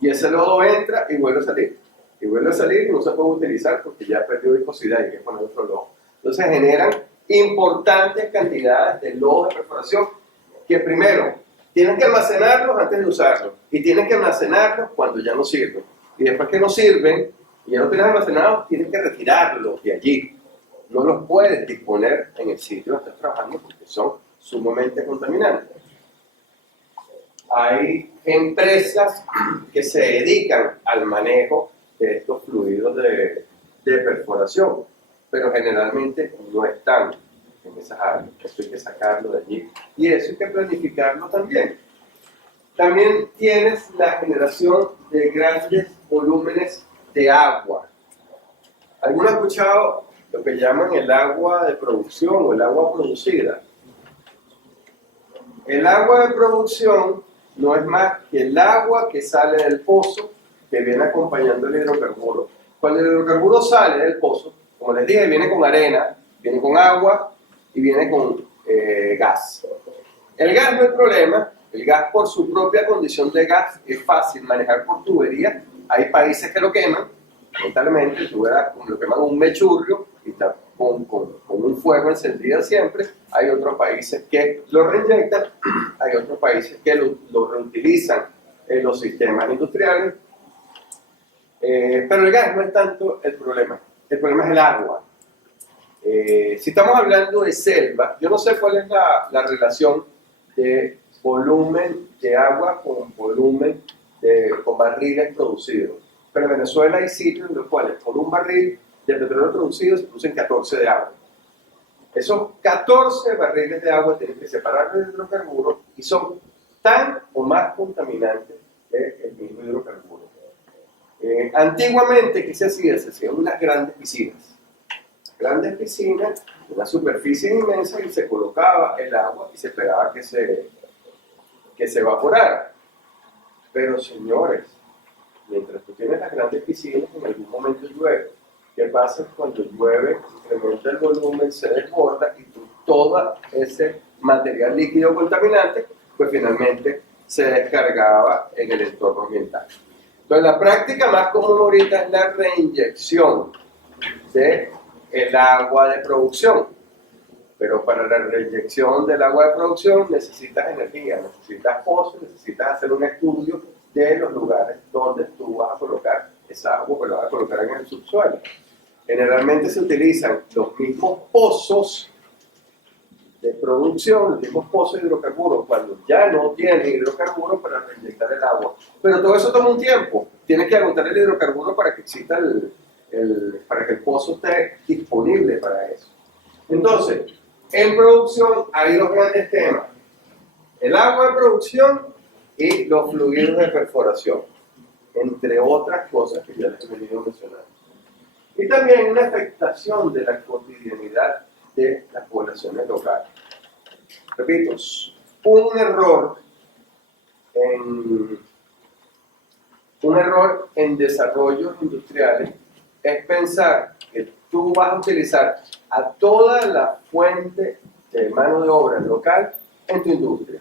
Y ese lodo entra y vuelve a salir. Y vuelve a salir y no se puede utilizar porque ya perdió viscosidad y hay que poner otro lodo. Entonces generan importantes cantidades de lodo de perforación que primero tienen que almacenarlos antes de usarlos y tienen que almacenarlos cuando ya no sirven. Y después que no sirven y ya no tienen almacenados, tienen que retirarlos de allí. No los puedes disponer en el sitio donde estás trabajando porque son sumamente contaminantes. Hay empresas que se dedican al manejo de estos fluidos de perforación, pero generalmente no están en esas áreas. Eso hay que sacarlo de allí y eso hay que planificarlo también. También tienes la generación de grandes volúmenes de agua. ¿Alguno ha escuchado lo que llaman el agua de producción o el agua producida? El agua de producción no es más que el agua que sale del pozo que viene acompañando el hidrocarburo. Cuando el hidrocarburo sale del pozo, como les dije, viene con arena, viene con agua y viene con gas. El gas no es problema, el gas por su propia condición de gas es fácil manejar por tubería. Hay países que lo queman, lamentablemente, tú verás, lo queman un mechurrio y está con un fuego encendido siempre. Hay otros países que lo reinyectan, hay otros países que lo reutilizan en los sistemas industriales. Pero el gas no es tanto el problema es el agua. Si estamos hablando de selva, yo no sé cuál es la relación de volumen de agua con volumen con barriles producidos. Pero en Venezuela hay sitios en los cuales por un barril de petróleo producido se producen 14 de agua. Esos 14 barriles de agua tienen que separar del hidrocarburo y son tan o más contaminantes que el mismo hidrocarburo. Antiguamente, ¿qué se hacía? Se hacían unas grandes piscinas. Grandes piscinas, una superficie inmensa y se colocaba el agua y se esperaba que se evaporara. Pero señores, mientras tú tienes las grandes piscinas, en algún momento llueve. ¿Qué pasa cuando llueve? Incrementa el volumen, se desborda y todo ese material líquido contaminante, pues finalmente se descargaba en el entorno ambiental. Entonces, la práctica más común ahorita es la reinyección del agua de producción. Pero para la reinyección del agua de producción necesitas energía, necesitas pozos, necesitas hacer un estudio de los lugares donde tú vas a colocar esa agua, pero vas a colocar en el subsuelo. Generalmente se utilizan los mismos pozos de producción, los mismos pozos de hidrocarburos, cuando ya no tienes hidrocarburos para reinyectar el agua. Pero todo eso toma un tiempo. Tienes que agotar el hidrocarburo para que exista para que el pozo esté disponible para eso. Entonces, en producción hay dos grandes temas: el agua de producción y los fluidos de perforación, entre otras cosas que ya les he venido mencionando. Y también una afectación de la cotidianidad de las poblaciones locales. Repito, un error en desarrollos industriales es pensar que tú vas a utilizar a toda la fuente de mano de obra local en tu industria.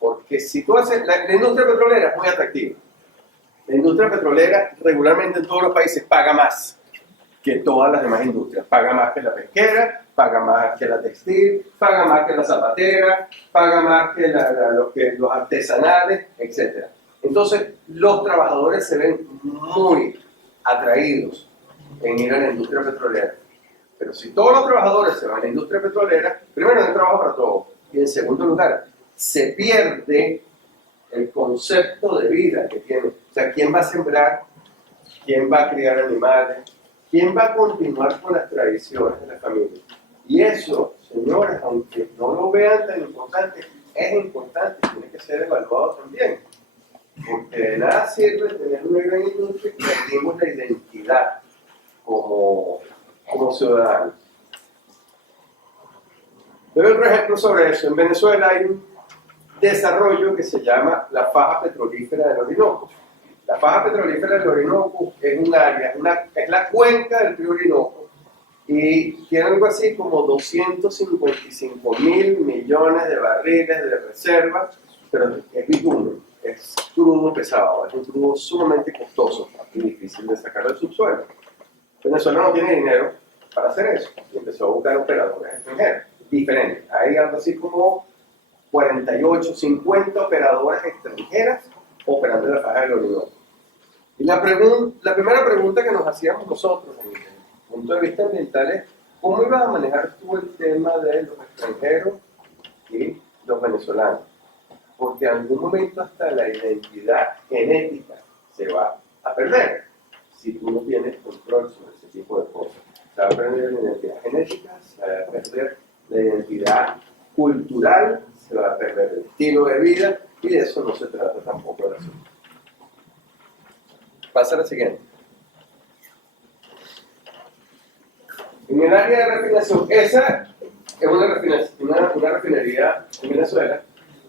Porque si tú haces, la industria petrolera es muy atractiva. La industria petrolera regularmente en todos los países paga más que todas las demás industrias. Paga más que la pesquera, paga más que la textil, paga más que la zapatera, paga más que los artesanales, etc. Entonces, los trabajadores se ven muy atraídos en ir a la industria petrolera. Pero si todos los trabajadores se van a la industria petrolera, primero no hay trabajo para todos. Y en segundo lugar, se pierde el concepto de vida que tiene. O sea, ¿quién va a sembrar? ¿Quién va a criar animales? ¿Quién va a continuar con las tradiciones de la familia? Y eso, señores, aunque no lo vean tan importante, es importante, tiene que ser evaluado también. Porque de nada sirve tener una gran industria y perdimos la identidad como ciudadanos. Doy otro ejemplo sobre eso. En Venezuela hay un desarrollo que se llama la faja petrolífera del Orinoco. La faja petrolífera del Orinoco es un área, es la cuenca del río Orinoco y tiene algo así como 255.000 millones de barriles de reserva, pero es bitumen, es crudo pesado, es un crudo sumamente costoso y difícil de sacar del subsuelo. Venezuela no tiene dinero para hacer eso y empezó a buscar operadores extranjeros diferentes. Hay algo así como 48, 50 operadoras extranjeras operando en la faja del Orinoco. Y la primera pregunta que nos hacíamos nosotros, desde el punto de vista ambiental, es ¿cómo ibas a manejar tú el tema de los extranjeros y los venezolanos? Porque en algún momento hasta la identidad genética se va a perder si tú no tienes control sobre ese tipo de cosas. Se va a perder la identidad genética, se va a perder la identidad cultural, se va a perder el estilo de vida, y de eso no se trata tampoco el asunto. Pasa a la siguiente. En el área de refinación, esa es una refinería en Venezuela,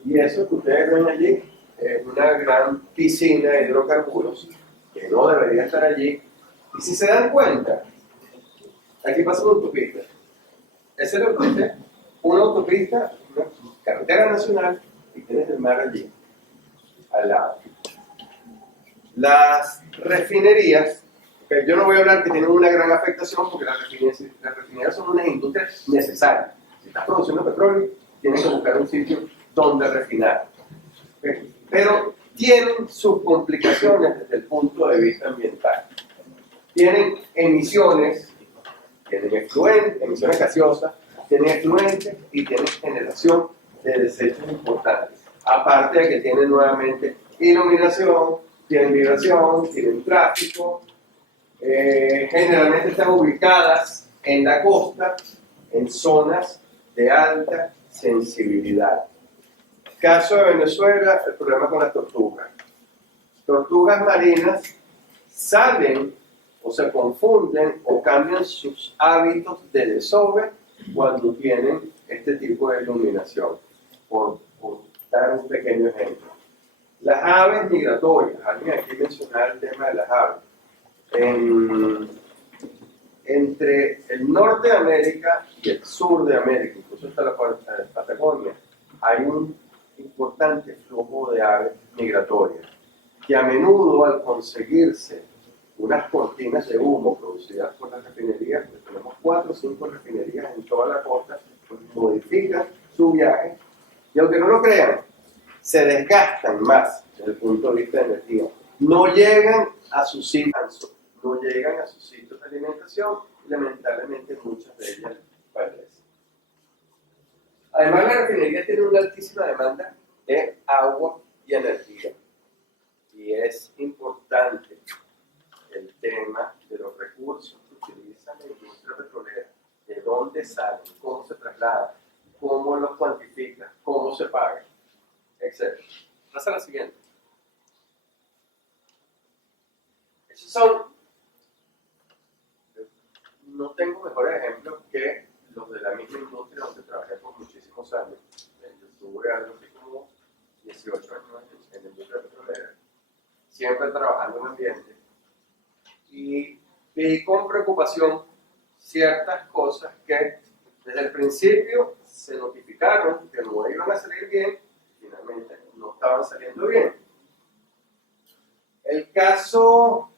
y eso que ustedes ven allí es una gran piscina de hidrocarburos que no debería estar allí. Y si se dan cuenta, aquí pasa una autopista. Esa es la autopista, una autopista, una carretera nacional, y tienes el mar allí, al lado. Las refinerías, que yo no voy a hablar que tienen una gran afectación porque las refinerías son unas industrias necesarias. Si estás produciendo petróleo, tienes que buscar un sitio donde refinar. Pero tienen sus complicaciones desde el punto de vista ambiental. Tienen emisiones, tienen emisiones gaseosas, tienen efluentes y tienen generación de desechos importantes. Aparte de que tienen nuevamente iluminación, tienen vibración, tienen tráfico, generalmente están ubicadas en la costa, en zonas de alta sensibilidad. Caso de Venezuela, el problema con las tortugas. Tortugas marinas salen o se confunden o cambian sus hábitos de desove cuando tienen este tipo de iluminación, por dar un pequeño ejemplo. Las aves migratorias, alguien aquí mencionaba el tema de las aves. Entre el norte de América y el sur de América, incluso hasta la Patagonia, hay un importante flujo de aves migratorias, que a menudo al conseguirse unas cortinas de humo producidas por las refinerías, pues tenemos 4 o 5 refinerías en toda la costa, pues modifican su viaje, y aunque no lo crean, se desgastan más desde el punto de vista de energía. No llegan a sus sitios, no llegan a sus sitios de alimentación, y lamentablemente muchas de ellas fallecen. Además, la refinería tiene una altísima demanda de agua y energía. Y es importante el tema de los recursos que utiliza la industria petrolera, de dónde salen, cómo se trasladan, cómo los cuantifican, cómo se pagan, etc. Pasa a la siguiente. Esos son, no tengo mejores ejemplos que los de la misma industria donde trabajé por muchísimos años. Yo estuve algo así como 18 años en la industria petrolera, siempre trabajando en ambiente, y vi con preocupación ciertas cosas que desde el principio se notificaron que no iban a salir bien, finalmente no estaban saliendo bien. El caso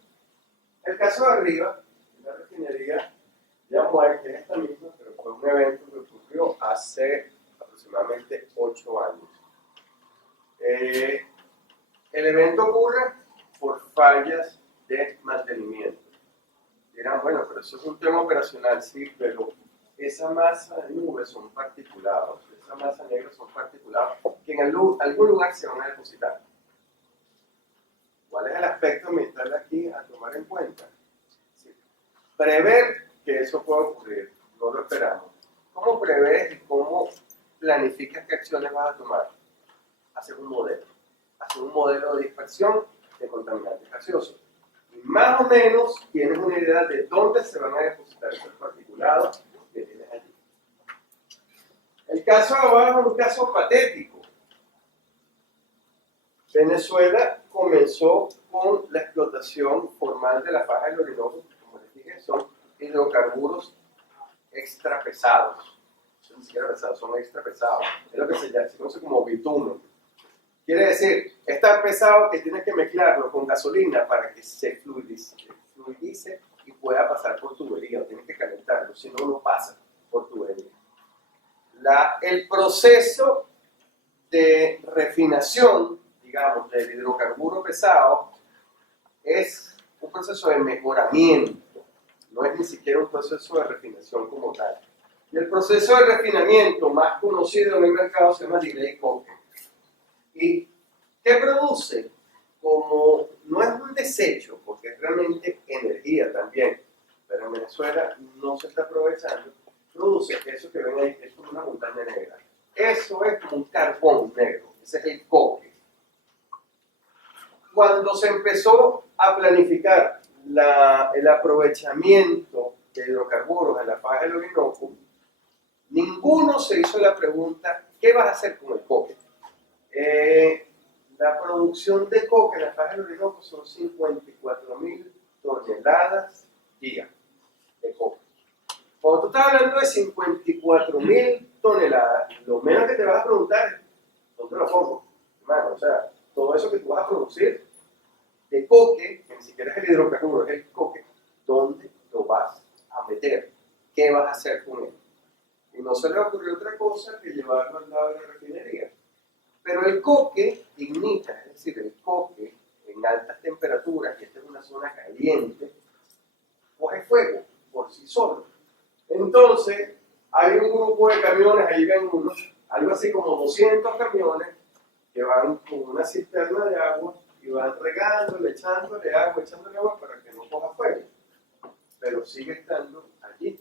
de arriba, la refinería de Amuay, que es esta misma, pero fue un evento que ocurrió hace aproximadamente 8 años. El evento ocurre por fallas de mantenimiento. Dirán, bueno, pero eso es un tema operacional, sí, pero esa masa de nubes son particulados, esa masa negra son particulados que en algún lugar se van a depositar. ¿Cuál es el aspecto ambiental aquí a tomar en cuenta? Sí. Prever que eso pueda ocurrir, no lo esperamos. ¿Cómo prevés y cómo planificas qué acciones vas a tomar? Hacer un modelo de dispersión de contaminantes gaseosos. Y más o menos tienes una idea de dónde se van a depositar esos particulados que tienes allí. El caso de abajo es un caso patético. Venezuela comenzó con la explotación formal de la faja del Orinoco, como les dije, son hidrocarburos extra pesados. Son ni siquiera pesados, son extra pesados. Es lo que se conoce como bitumen. Quiere decir, es tan pesado que tienes que mezclarlo con gasolina para que se fluidice y pueda pasar por tubería, o tienes que calentarlo, si no, no pasa por tubería. El proceso de refinación, digamos, del hidrocarburo pesado, es un proceso de mejoramiento, no es ni siquiera un proceso de refinación como tal. Y el proceso de refinamiento más conocido en el mercado se llama delay coke. ¿Y qué produce? Como no es un desecho, porque es realmente energía también, pero en Venezuela no se está aprovechando, produce eso que ven ahí, que es como una montaña negra. Eso es como un carbón negro, ese es el coque. Cuando se empezó a planificar el aprovechamiento de hidrocarburos en la faja del Orinoco, ninguno se hizo la pregunta, ¿qué vas a hacer con el coque? La producción de coque en la faja del Orinoco son 54.000 toneladas día de coque. Cuando tú estás hablando de 54.000 toneladas, lo menos que te vas a preguntar es, ¿dónde lo pongo? Hermano, o sea, todo eso que tú vas a producir de coque, que ni siquiera es el hidrocarburo, es el coque, ¿dónde lo vas a meter? ¿Qué vas a hacer con él? Y no se le ocurrió otra cosa que llevarlo al lado de la refinería. Pero el coque ignita, es decir, el coque en altas temperaturas, y esta es una zona caliente, coge fuego por sí solo. Entonces, hay un grupo de camiones, ahí ven unos, algo así como 200 camiones, que van con una cisterna de agua y van regándole, echándole agua para que no coja fuego. Pero sigue estando allí.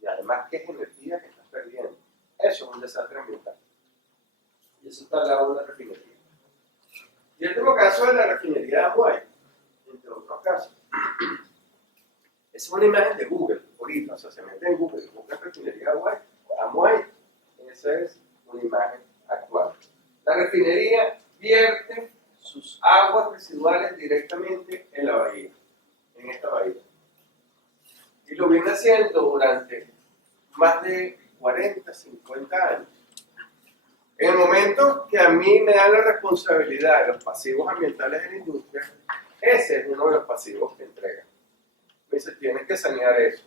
Y además, ¿qué es energía que estás perdiendo? Eso es un desastre ambiental. Y eso está al lado de una refinería. Y el último caso es la refinería de Amuay, entre otros casos. Es una imagen de Google, ahorita, o sea, se mete en Google, busca refinería de Amuay, esa es una imagen actual. La refinería vierte sus aguas residuales directamente en la bahía, en esta bahía. Y lo viene haciendo durante más de 40, 50 años. En el momento que a mí me dan la responsabilidad de los pasivos ambientales de la industria, ese es uno de los pasivos que entregan. Me dice, tienes que sanear eso.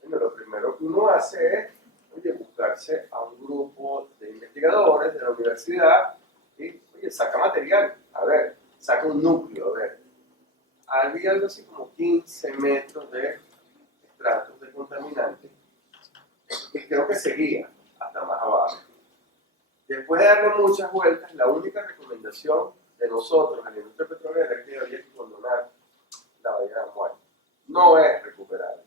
Bueno, lo primero que uno hace es, oye, buscarse a un grupo de investigadores de la universidad y, oye, saca material, a ver, saca un núcleo, a ver. Había algo así como 15 metros de estratos de contaminantes y creo que seguía hasta más abajo. Después de darle muchas vueltas, la única recomendación de nosotros a la industria petrolera es que había que abandonar la bahía de Amuay. No es recuperable.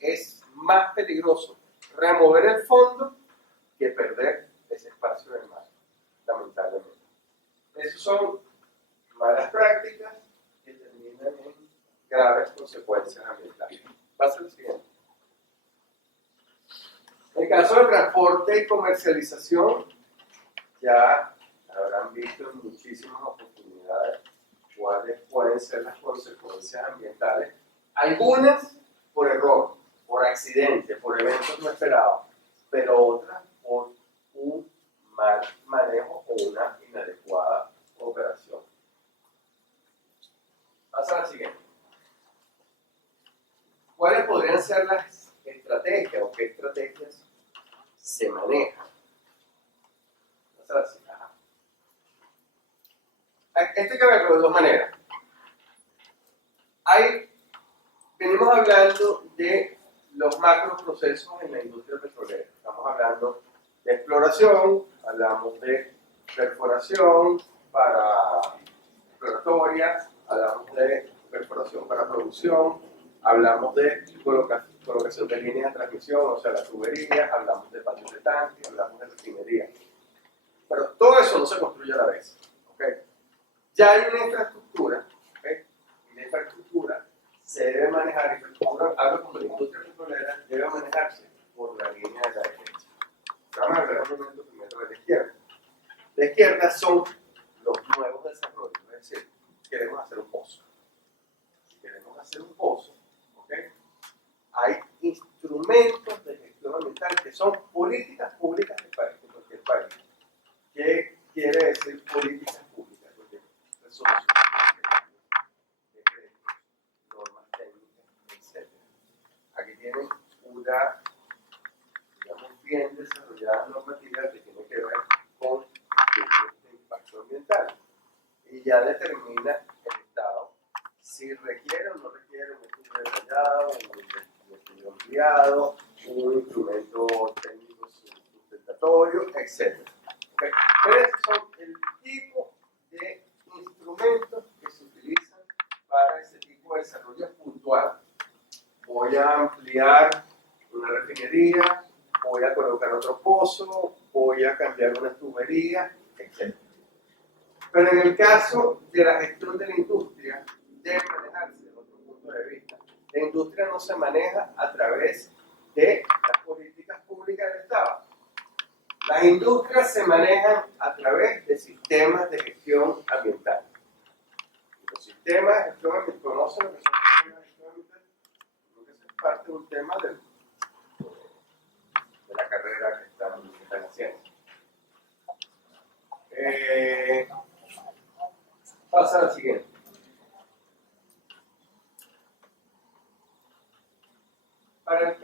Es más peligroso remover el fondo que perder ese espacio del mar, lamentablemente. Esas son malas prácticas que terminan en graves consecuencias ambientales. Pasa lo siguiente. En el caso del transporte y comercialización, ya habrán visto en muchísimas oportunidades cuáles pueden ser las consecuencias ambientales, algunas por error, por accidente, por eventos no esperados, pero otras por un mal manejo o una inadecuada operación. Pasa a la siguiente. ¿Cuáles podrían ser las estrategias o qué estrategias se manejan? Pasa a la siguiente. Esto hay que verlo de dos maneras. Venimos hablando de los macroprocesos en la industria petrolera. Estamos hablando de exploración, hablamos de perforación para exploratoria, hablamos de perforación para producción, hablamos de colocación de líneas de transmisión, o sea, las tuberías, hablamos de patios de tanque, hablamos de refinería. Pero todo eso no se construye a la vez. ¿Okay? Ya hay una infraestructura, ¿okay? Y la infraestructura se debe manejar, hablo como la industria petrolera, debe manejarse por la línea de la derecha. Vamos a ver un momento primero de la izquierda. La izquierda son los nuevos desarrollos, es decir, queremos hacer un pozo. Si queremos hacer un pozo, ¿okay? Ahí desarrolladas normativas que tienen que ver con estudios de impacto ambiental. Y ya determina el Estado si requiere o no requiere un estudio detallado, un estudio ampliado, un instrumento técnico sustentatorio, etc. ¿Okay? Pero estos son el tipo de instrumentos que se utilizan para ese tipo de desarrollo puntual. Voy a ampliar una refinería, voy a colocar otro pozo, voy a cambiar una tubería, etc. Pero en el caso de la gestión de la industria, debe manejarse desde otro punto de vista. La industria no se maneja a través de las políticas públicas del Estado. Las industrias se manejan a través de sistemas de gestión ambiental. Los sistemas de gestión ambiental, ¿conocen lo que son los sistemas de gestión ambiental? Creo que eso es parte de un tema de la carrera que están haciendo. Pasa a la siguiente. Para el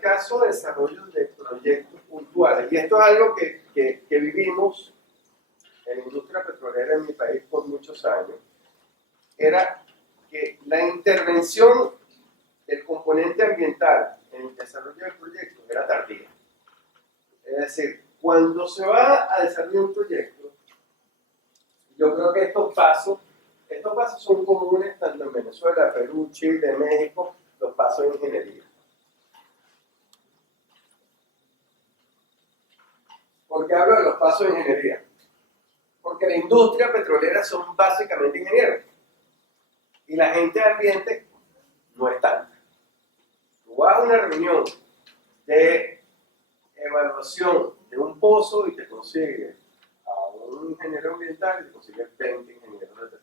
caso de desarrollo de proyectos puntuales, y esto es algo que vivimos en la industria petrolera en mi país por muchos años, era que la intervención del componente ambiental en el desarrollo del proyecto era tardía. Es decir, cuando se va a desarrollar un proyecto, yo creo que estos pasos son comunes tanto en Venezuela, Perú, Chile, México, los pasos de ingeniería. ¿Por qué hablo de los pasos de ingeniería? Porque la industria petrolera son básicamente ingenieros. Y la gente de ambiente no es tanta. Tú vas a una reunión de evaluación de un pozo y te consigues a un ingeniero ambiental y te consigues 20 ingenieros de petróleo.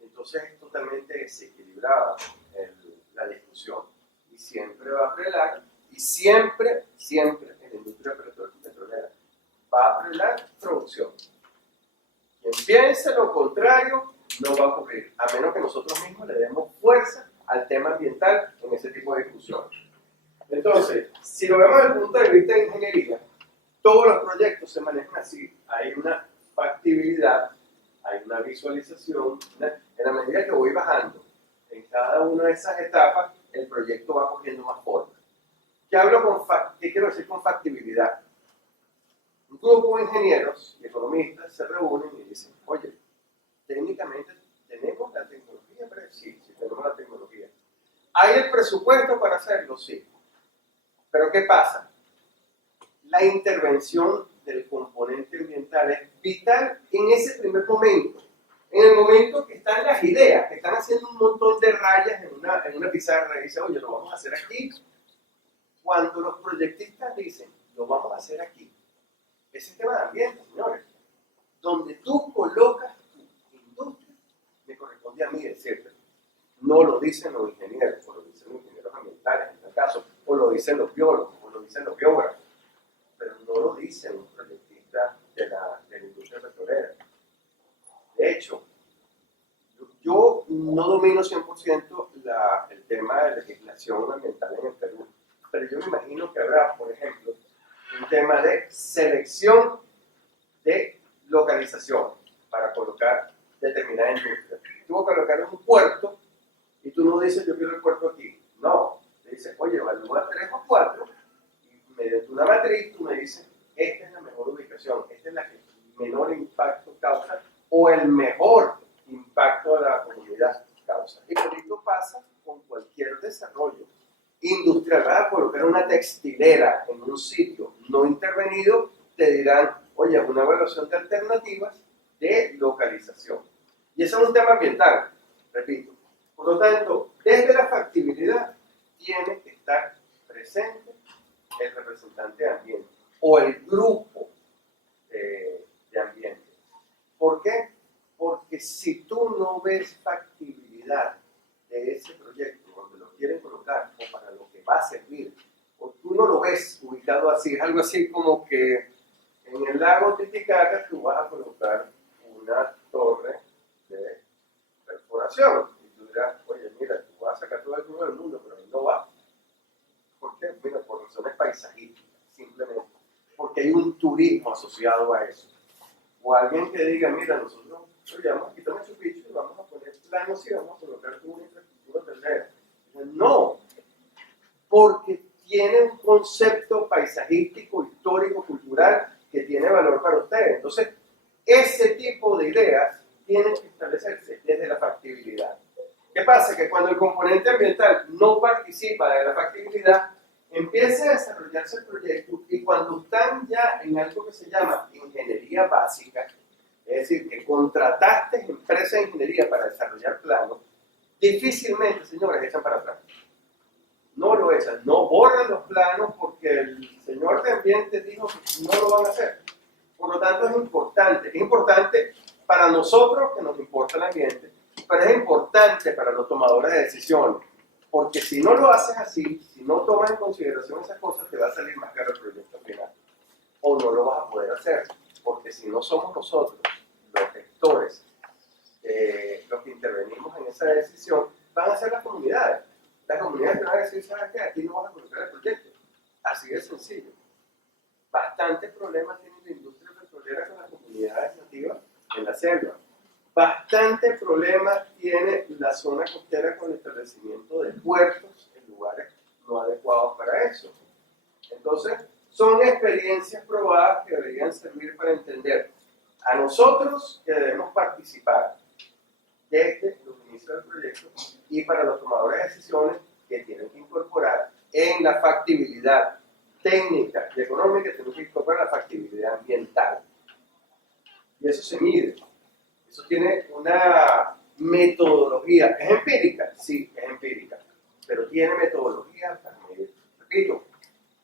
Entonces es totalmente desequilibrada la discusión. Y siempre va a aprelar, y siempre en la industria petrolera va a aprelar producción. Quien piense lo contrario no va a ocurrir, a menos que nosotros mismos le demos fuerza al tema ambiental en ese tipo de discusiones. Entonces, si lo vemos desde el punto de vista de ingeniería, todos los proyectos se manejan así. Hay una factibilidad, hay una visualización. En la medida que voy bajando en cada una de esas etapas, el proyecto va cogiendo más forma. ¿Qué quiero decir con factibilidad? Un grupo de ingenieros y economistas se reúnen y dicen, oye, técnicamente tenemos la tecnología, pero sí tenemos la tecnología. ¿Hay el presupuesto para hacerlo? Sí. Pero ¿qué pasa? La intervención del componente ambiental es vital en ese primer momento. En el momento que están las ideas, que están haciendo un montón de rayas en una pizarra y dicen, oye, lo vamos a hacer aquí. Cuando los proyectistas dicen, lo vamos a hacer aquí, ese tema de ambiente, señores, donde tú colocas tu industria, me corresponde a mí decirte. No lo dicen los ingenieros, o lo dicen los ingenieros ambientales en este caso, o lo dicen los biólogos, o lo dicen los biógrafos, pero no lo dicen un proyectista de la industria petrolera. De hecho, yo no domino 100% el tema de legislación ambiental en el Perú, pero yo me imagino que habrá, por ejemplo, un tema de selección de localización para colocar determinada industria. Tú vas a colocar un puerto y tú no dices yo quiero el puerto aquí. No, le dices, oye, evalúa 3 o 4 y mediante una matriz tú me dices, esta es la mejor ubicación, esta es la que menor impacto causa o el mejor impacto a la comunidad causa. Y por esto pasa con cualquier desarrollo industrial. Vas a colocar una textilera en un sitio no intervenido, te dirán, oye, una evaluación de alternativas de localización. Y eso es un tema ambiental, repito. Por lo tanto, desde la factibilidad tiene que estar presente el representante de ambiente o el grupo de ambiente. ¿Por qué? Porque si tú no ves factibilidad de ese proyecto, donde lo quieren colocar o para lo que va a servir, o tú no lo ves ubicado así, es algo así como que en el lago Titicaca tú vas a colocar una torre de perforación. Y tú dirás, oye, mira, tú vas a sacar todo el mundo del mundo, pero ahí no va. ¿Por qué? mira, por razones paisajísticas, simplemente, porque hay un turismo asociado a eso. O alguien que diga, mira, nosotros lo llamamos, quitamos Machu Picchu y vamos a poner planos y vamos a colocar una infraestructura hotelera. No, porque tiene un concepto paisajístico, histórico, cultural que tiene valor para ustedes. Entonces, ese tipo de ideas tienen que establecerse desde la factibilidad. ¿Qué pasa? Que cuando el componente ambiental no participa de la factibilidad, empieza a desarrollarse el proyecto y cuando están ya en algo que se llama ingeniería básica, es decir, que contrataste empresas de ingeniería para desarrollar planos, difícilmente, señores, echan para atrás. No lo echan, no borran los planos porque el señor de ambiente dijo que no lo van a hacer. Por lo tanto, es importante para nosotros que nos importa el ambiente, pero es importante para los tomadores de decisiones, porque si no lo haces así, si no tomas en consideración esas cosas, te va a salir más caro el proyecto final. O no lo vas a poder hacer, porque si no somos nosotros, los gestores, los que intervenimos en esa decisión, van a ser las comunidades. Las comunidades te van a decir, ¿sabes qué? Aquí no vas a colocar el proyecto. Así de sencillo. Bastantes problemas tiene la industria petrolera con las comunidades nativas en la selva. Bastantes problemas tiene la zona costera con el establecimiento de puertos en lugares no adecuados para eso. Entonces, son experiencias probadas que deberían servir para entender a nosotros que debemos participar desde los inicios del proyecto y para los tomadores de decisiones que tienen que incorporar en la factibilidad técnica y económica, tienen que incorporar la factibilidad ambiental. Y eso se mide. Eso tiene una metodología. ¿Es empírica? Sí, es empírica. Pero tiene metodología para medir. Repito,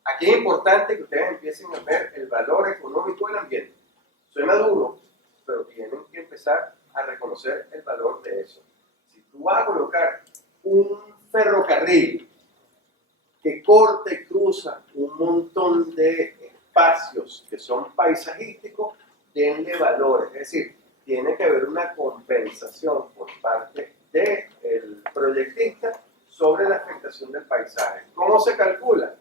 aquí es importante que ustedes empiecen a ver el valor económico del ambiente. Suena duro, pero tienen que empezar a reconocer el valor de eso. Si tú vas a colocar un ferrocarril que corta y cruza un montón de espacios que son paisajísticos, denle valor. Es decir, tiene que haber una compensación por parte del proyectista sobre la afectación del paisaje. ¿Cómo se calcula?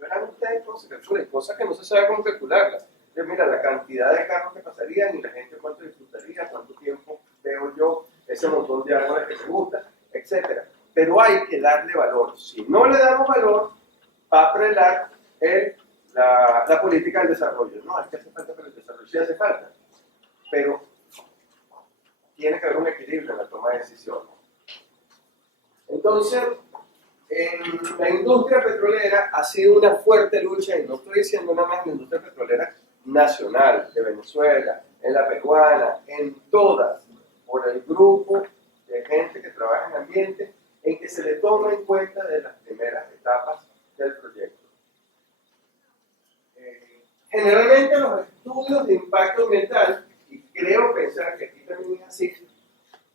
Verán ustedes cómo se calcula. Hay cosas que no se sabe cómo calcularlas. Mira, la cantidad de carros que pasarían y la gente cuánto disfrutaría, cuánto tiempo veo yo, ese montón de árboles que se gusta, etc. Pero hay que darle valor. Si no le damos valor, va a prelar la política del desarrollo. No, es que hace falta para el desarrollo, sí hace falta. Pero tiene que haber un equilibrio en la toma de decisiones. Entonces, en la industria petrolera ha sido una fuerte lucha, y no estoy diciendo nada más en la industria petrolera nacional, de Venezuela, en la peruana, en todas, por el grupo de gente que trabaja en ambiente, en que se le toma en cuenta de las primeras etapas del proyecto. Generalmente los estudios de impacto ambiental, y creo pensar que aquí también es así,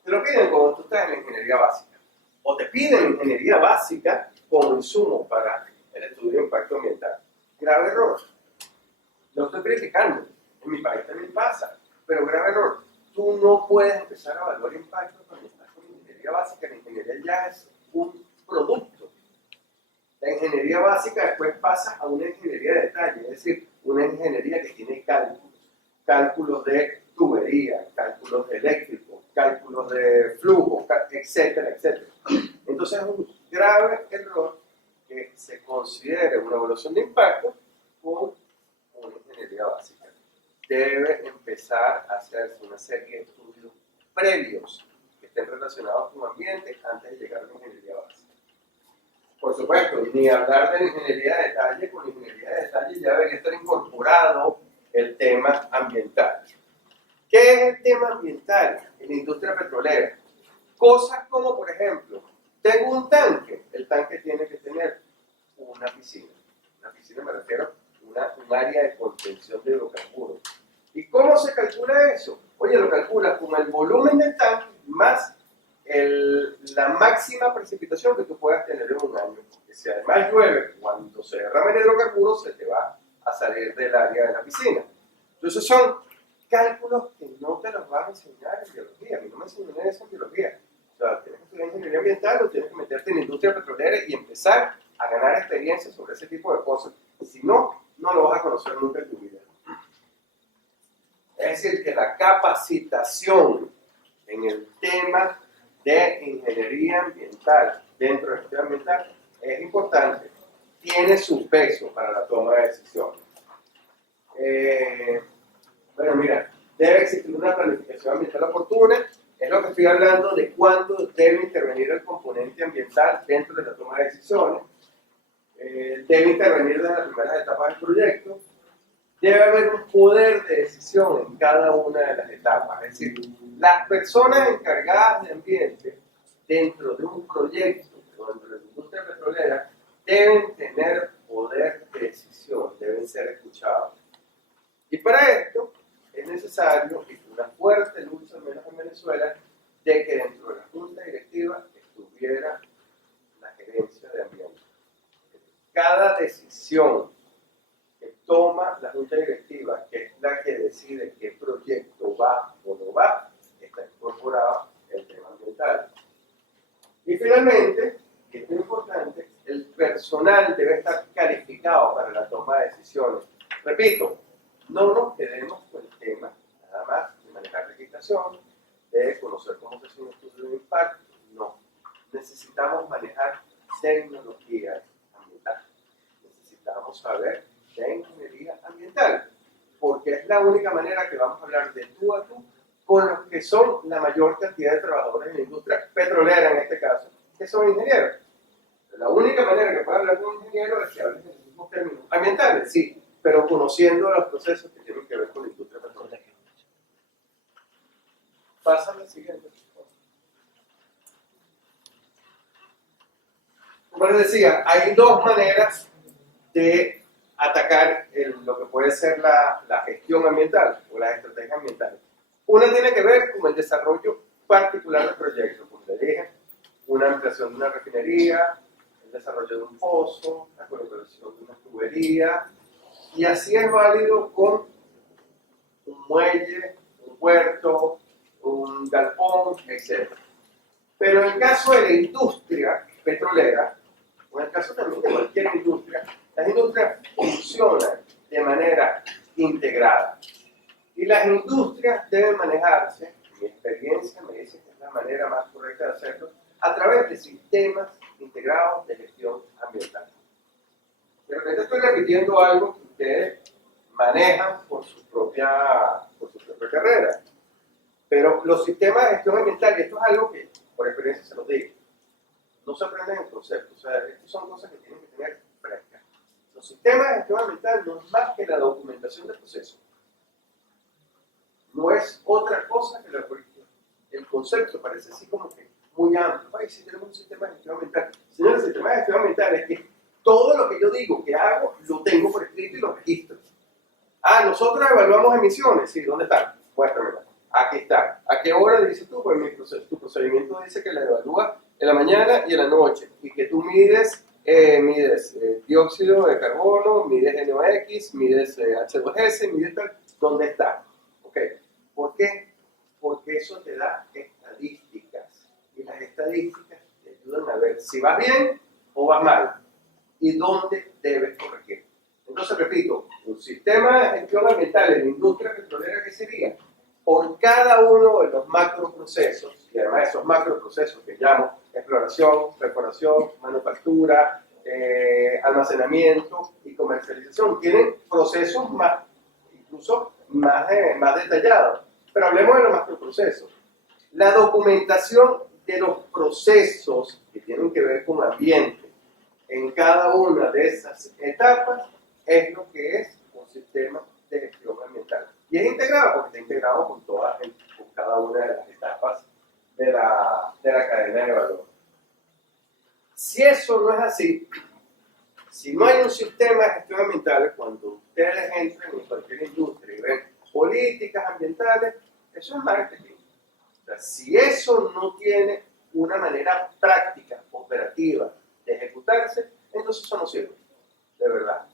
te lo piden cuando tú estás en la ingeniería básica, o te piden ingeniería básica como insumo para el estudio de impacto ambiental. Grave error. No estoy criticando, en mi país también pasa, pero grave error. Tú no puedes empezar a evaluar impacto cuando estás con ingeniería básica. La ingeniería ya es un producto. La ingeniería básica después pasa a una ingeniería de detalle, es decir, una ingeniería que tiene cálculos de tubería, cálculos de eléctrico, cálculos de flujo, etcétera, etcétera. Entonces es un grave error que se considere una evaluación de impacto con una ingeniería básica. Debe empezar a hacerse una serie de estudios previos que estén relacionados con ambiente antes de llegar a la ingeniería básica. Por supuesto, ni hablar de la ingeniería de detalle, con la ingeniería de detalle ya debería estar incorporado el tema ambiental. ¿Qué es el tema ambiental en la industria petrolera? Cosas como, por ejemplo, tengo un tanque, el tanque tiene que tener una piscina. Una piscina me refiero a un área de contención de hidrocarburos. ¿Y cómo se calcula eso? Oye, lo calculas con el volumen del tanque más la máxima precipitación que tú puedas tener en un año. Porque si además llueve, cuando se derrama el hidrocarburo, se te va a salir del área de la piscina. Entonces son cálculos que no te los van a enseñar en biología. A mí no me enseñan eso en biología. O sea, tienes que estudiar ingeniería ambiental o tienes que meterte en la industria petrolera y empezar a ganar experiencia sobre ese tipo de cosas. Si no, no lo vas a conocer nunca en tu vida. Es decir, que la capacitación en el tema de ingeniería ambiental dentro de la gestión ambiental es importante, tiene su peso para la toma de decisiones. Bueno, mira, debe existir una planificación ambiental oportuna, es lo que estoy hablando de cuándo debe intervenir el componente ambiental dentro de la toma de decisiones, debe intervenir desde las primeras etapas del proyecto, debe haber un poder de decisión en cada una de las etapas, es decir, las personas encargadas de ambiente dentro de un proyecto, dentro de la industria petrolera, deben tener poder de decisión, deben ser escuchados. Y para esto es necesario una fuerte lucha, al menos en Venezuela, de que dentro de la junta directiva estuviera la gerencia de ambiente. Cada decisión que toma la junta directiva, que es la que decide qué proyecto va o no va, está incorporado el tema ambiental. Y finalmente, que es muy importante, el personal debe estar calificado para la toma de decisiones. Repito, no nos quedemos con el tema nada más de manejar legislación, de conocer cómo se hace un estudio de impacto. No, necesitamos manejar tecnologías ambientales. Necesitamos saber de ingeniería ambiental, porque es la única manera que vamos a hablar de tú a tú con los que son la mayor cantidad de trabajadores en la industria petrolera, en este caso, que son ingenieros. La única manera que puede hablar con un ingeniero es que hable en los mismos términos ambientales, sí, pero conociendo los procesos que tienen que ver con la industria petrolera. Pásame al siguiente. Como les decía, hay dos maneras de atacar lo que puede ser la gestión ambiental o las estrategias ambientales. Una tiene que ver con el desarrollo particular del proyecto, como le dije, una ampliación de una refinería, el desarrollo de un pozo, la colocación de una tubería, y así es válido con un muelle, un puerto, un galpón, etc. Pero en el caso de la industria petrolera, o en el caso también de cualquier industria, las industrias funcionan de manera integrada. Y las industrias deben manejarse, mi experiencia me dice que es la manera más correcta de hacerlo, a través de sistemas integrados de gestión ambiental. De repente estoy repitiendo algo que ustedes manejan por su propia carrera. Pero los sistemas de gestión ambiental, y esto es algo que por experiencia se los digo, no se aprenden en conceptos, o sea, estas son cosas que tienen que tener frescas. Los sistemas de gestión ambiental no es más que la documentación del proceso. No es otra cosa que la política. El concepto parece así como que muy amplio. Ay, si tenemos un sistema de gestión ambiental. Señores, el sistema de gestión ambiental es que todo lo que yo digo que hago, lo tengo por escrito y lo registro. Ah, nosotros evaluamos emisiones. Sí, ¿dónde están? Muéstramela. Aquí está. ¿A qué hora dices tú? Pues tu procedimiento dice que la evalúa en la mañana y en la noche. Y que tú mides dióxido de carbono, mides NOx, mides H2S, mides tal. ¿Dónde está? ¿Ok? ¿Por qué? Porque eso te da estadísticas. Y las estadísticas te ayudan a ver si vas bien o vas mal. Y dónde debes corregir. Entonces, repito, un sistema de gestión ambiental en la industria petrolera, ¿qué sería? Por cada uno de los macroprocesos, y además esos macroprocesos que llamo exploración, perforación, manufactura, almacenamiento y comercialización, tienen procesos incluso más detallados. Pero hablemos de los macroprocesos. La documentación de los procesos que tienen que ver con ambiente en cada una de esas etapas es lo que es un sistema de gestión ambiental. Y es integrado porque está integrado con cada una de las etapas de la cadena de valor. Si eso no es así, si no hay un sistema de gestión ambiental, cuando ustedes entran en cualquier industria y ven políticas ambientales, eso es marketing. O sea, si eso no tiene una manera práctica, operativa de ejecutarse, entonces eso no sirve, de verdad.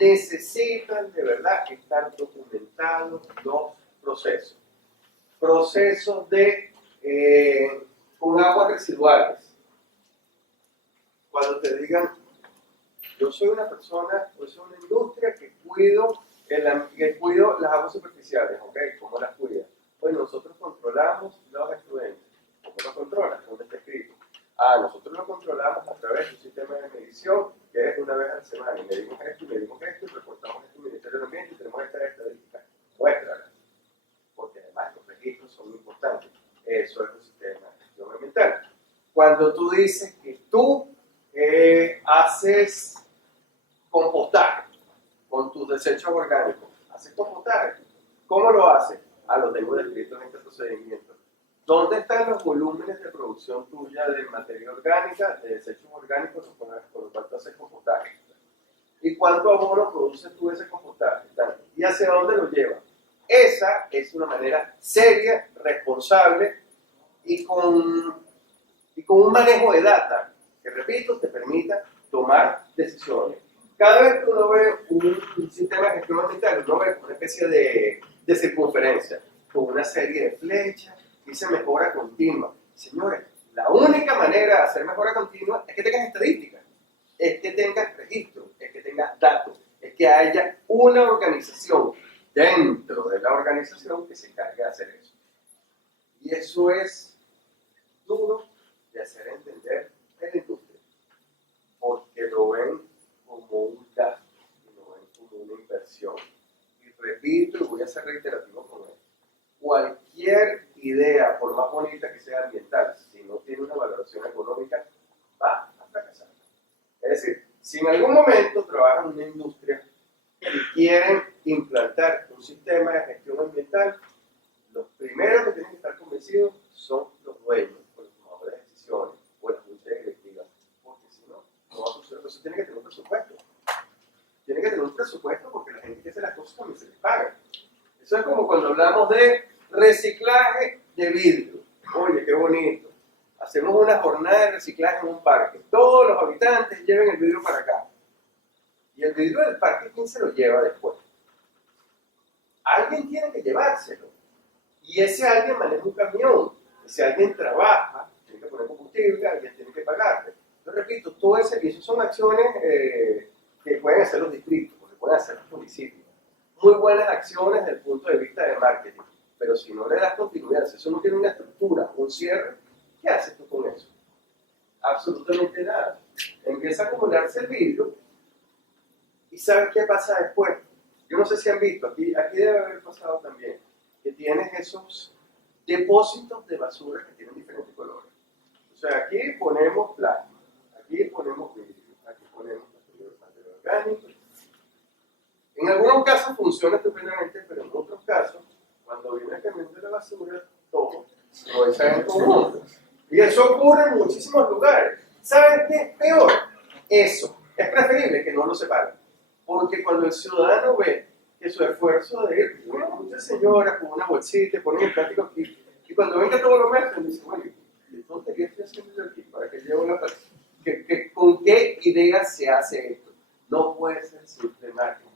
Necesitan de verdad estar documentados los procesos. Procesos con aguas residuales. Cuando te digan yo soy una persona, yo soy una industria que cuido las aguas superficiales, ¿ok? ¿Cómo las cuida? Pues nosotros controlamos los efluentes. ¿Cómo lo controlas? ¿Dónde está escrito? Nosotros lo controlamos a través de un sistema de medición que es una vez a la semana. Y medimos esto, y reportamos esto al Ministerio del Ambiente y tenemos estas estadísticas. Muéstralas. Porque además los registros son importantes. Eso es un sistema de gestión ambiental. Cuando tú dices que tú haces compostaje con tus desechos orgánicos, haces compostaje. ¿Cómo lo haces? Lo tengo descrito en este procedimiento. ¿Dónde están los volúmenes de producción tuya de materia orgánica, de desechos orgánicos con los cuales tú haces compostaje? ¿Y cuánto abono produces tú ese compostaje? ¿Y hacia dónde lo llevas? Esa es una manera seria, responsable y con un manejo de data que, repito, te permita tomar decisiones. Cada vez que uno ve un sistema de gestión ambiental, uno ve una especie de circunferencia con una serie de flechas y se mejora continua. Señores, la única manera de hacer mejora continua es que tengas estadísticas, es que tengas registros, es que tengas datos, es que haya una organización dentro de la organización que se encargue de hacer eso. Y eso es duro de hacer entender en la industria, porque lo ven como un gasto y lo ven como una inversión. Y repito, y voy a ser reiterativo con esto, cualquier idea, por más bonita que sea ambiental, si no tiene una valoración económica, va a fracasar. Es decir, si en algún momento trabajan en una industria y quieren implantar un sistema de gestión ambiental, los primeros que tienen que estar convencidos son los dueños, o los tomadores de decisiones, o las juntas directivas, porque si no, no va a suceder. Entonces tiene que tener un presupuesto. Tiene que tener un presupuesto porque la gente que hace las cosas también se les paga. Eso es como cuando hablamos de reciclaje de vidrio. Oye, qué bonito. Hacemos una jornada de reciclaje en un parque. Todos los habitantes lleven el vidrio para acá. Y el vidrio del parque, ¿quién se lo lleva después? Alguien tiene que llevárselo. Y ese alguien maneja un camión. Ese alguien trabaja, tiene que poner combustible, alguien tiene que pagarle. Yo repito, todo ese, y eso son acciones que pueden hacer los distritos, que pueden hacer los municipios. Muy buenas acciones desde el punto de vista de marketing. Pero si no le das continuidad, si eso no tiene una estructura, un cierre, ¿qué haces tú con eso? Absolutamente nada. Empieza a acumularse el vidrio y ¿sabes qué pasa después? Yo no sé si han visto, aquí debe haber pasado también, que tienes esos depósitos de basura que tienen diferentes colores. O sea, aquí ponemos plástico, aquí ponemos vidrio, aquí ponemos material orgánico. En algunos casos funciona estupendamente, pero en otros casos, cuando viene el camión de la basura, todo lo echan en conjunto. Y eso ocurre en muchísimos lugares. ¿Saben qué es peor? Eso. Es preferible que no lo separen. Porque cuando el ciudadano ve que su esfuerzo de ir, muchas señoras con una bolsita, ponen el plástico aquí, y cuando ven que todo lo mezclan, dicen, bueno, entonces, ¿qué estoy haciendo aquí? ¿Para que lleve una persona? ¿Con qué idea se hace esto? No puede ser simple marketing.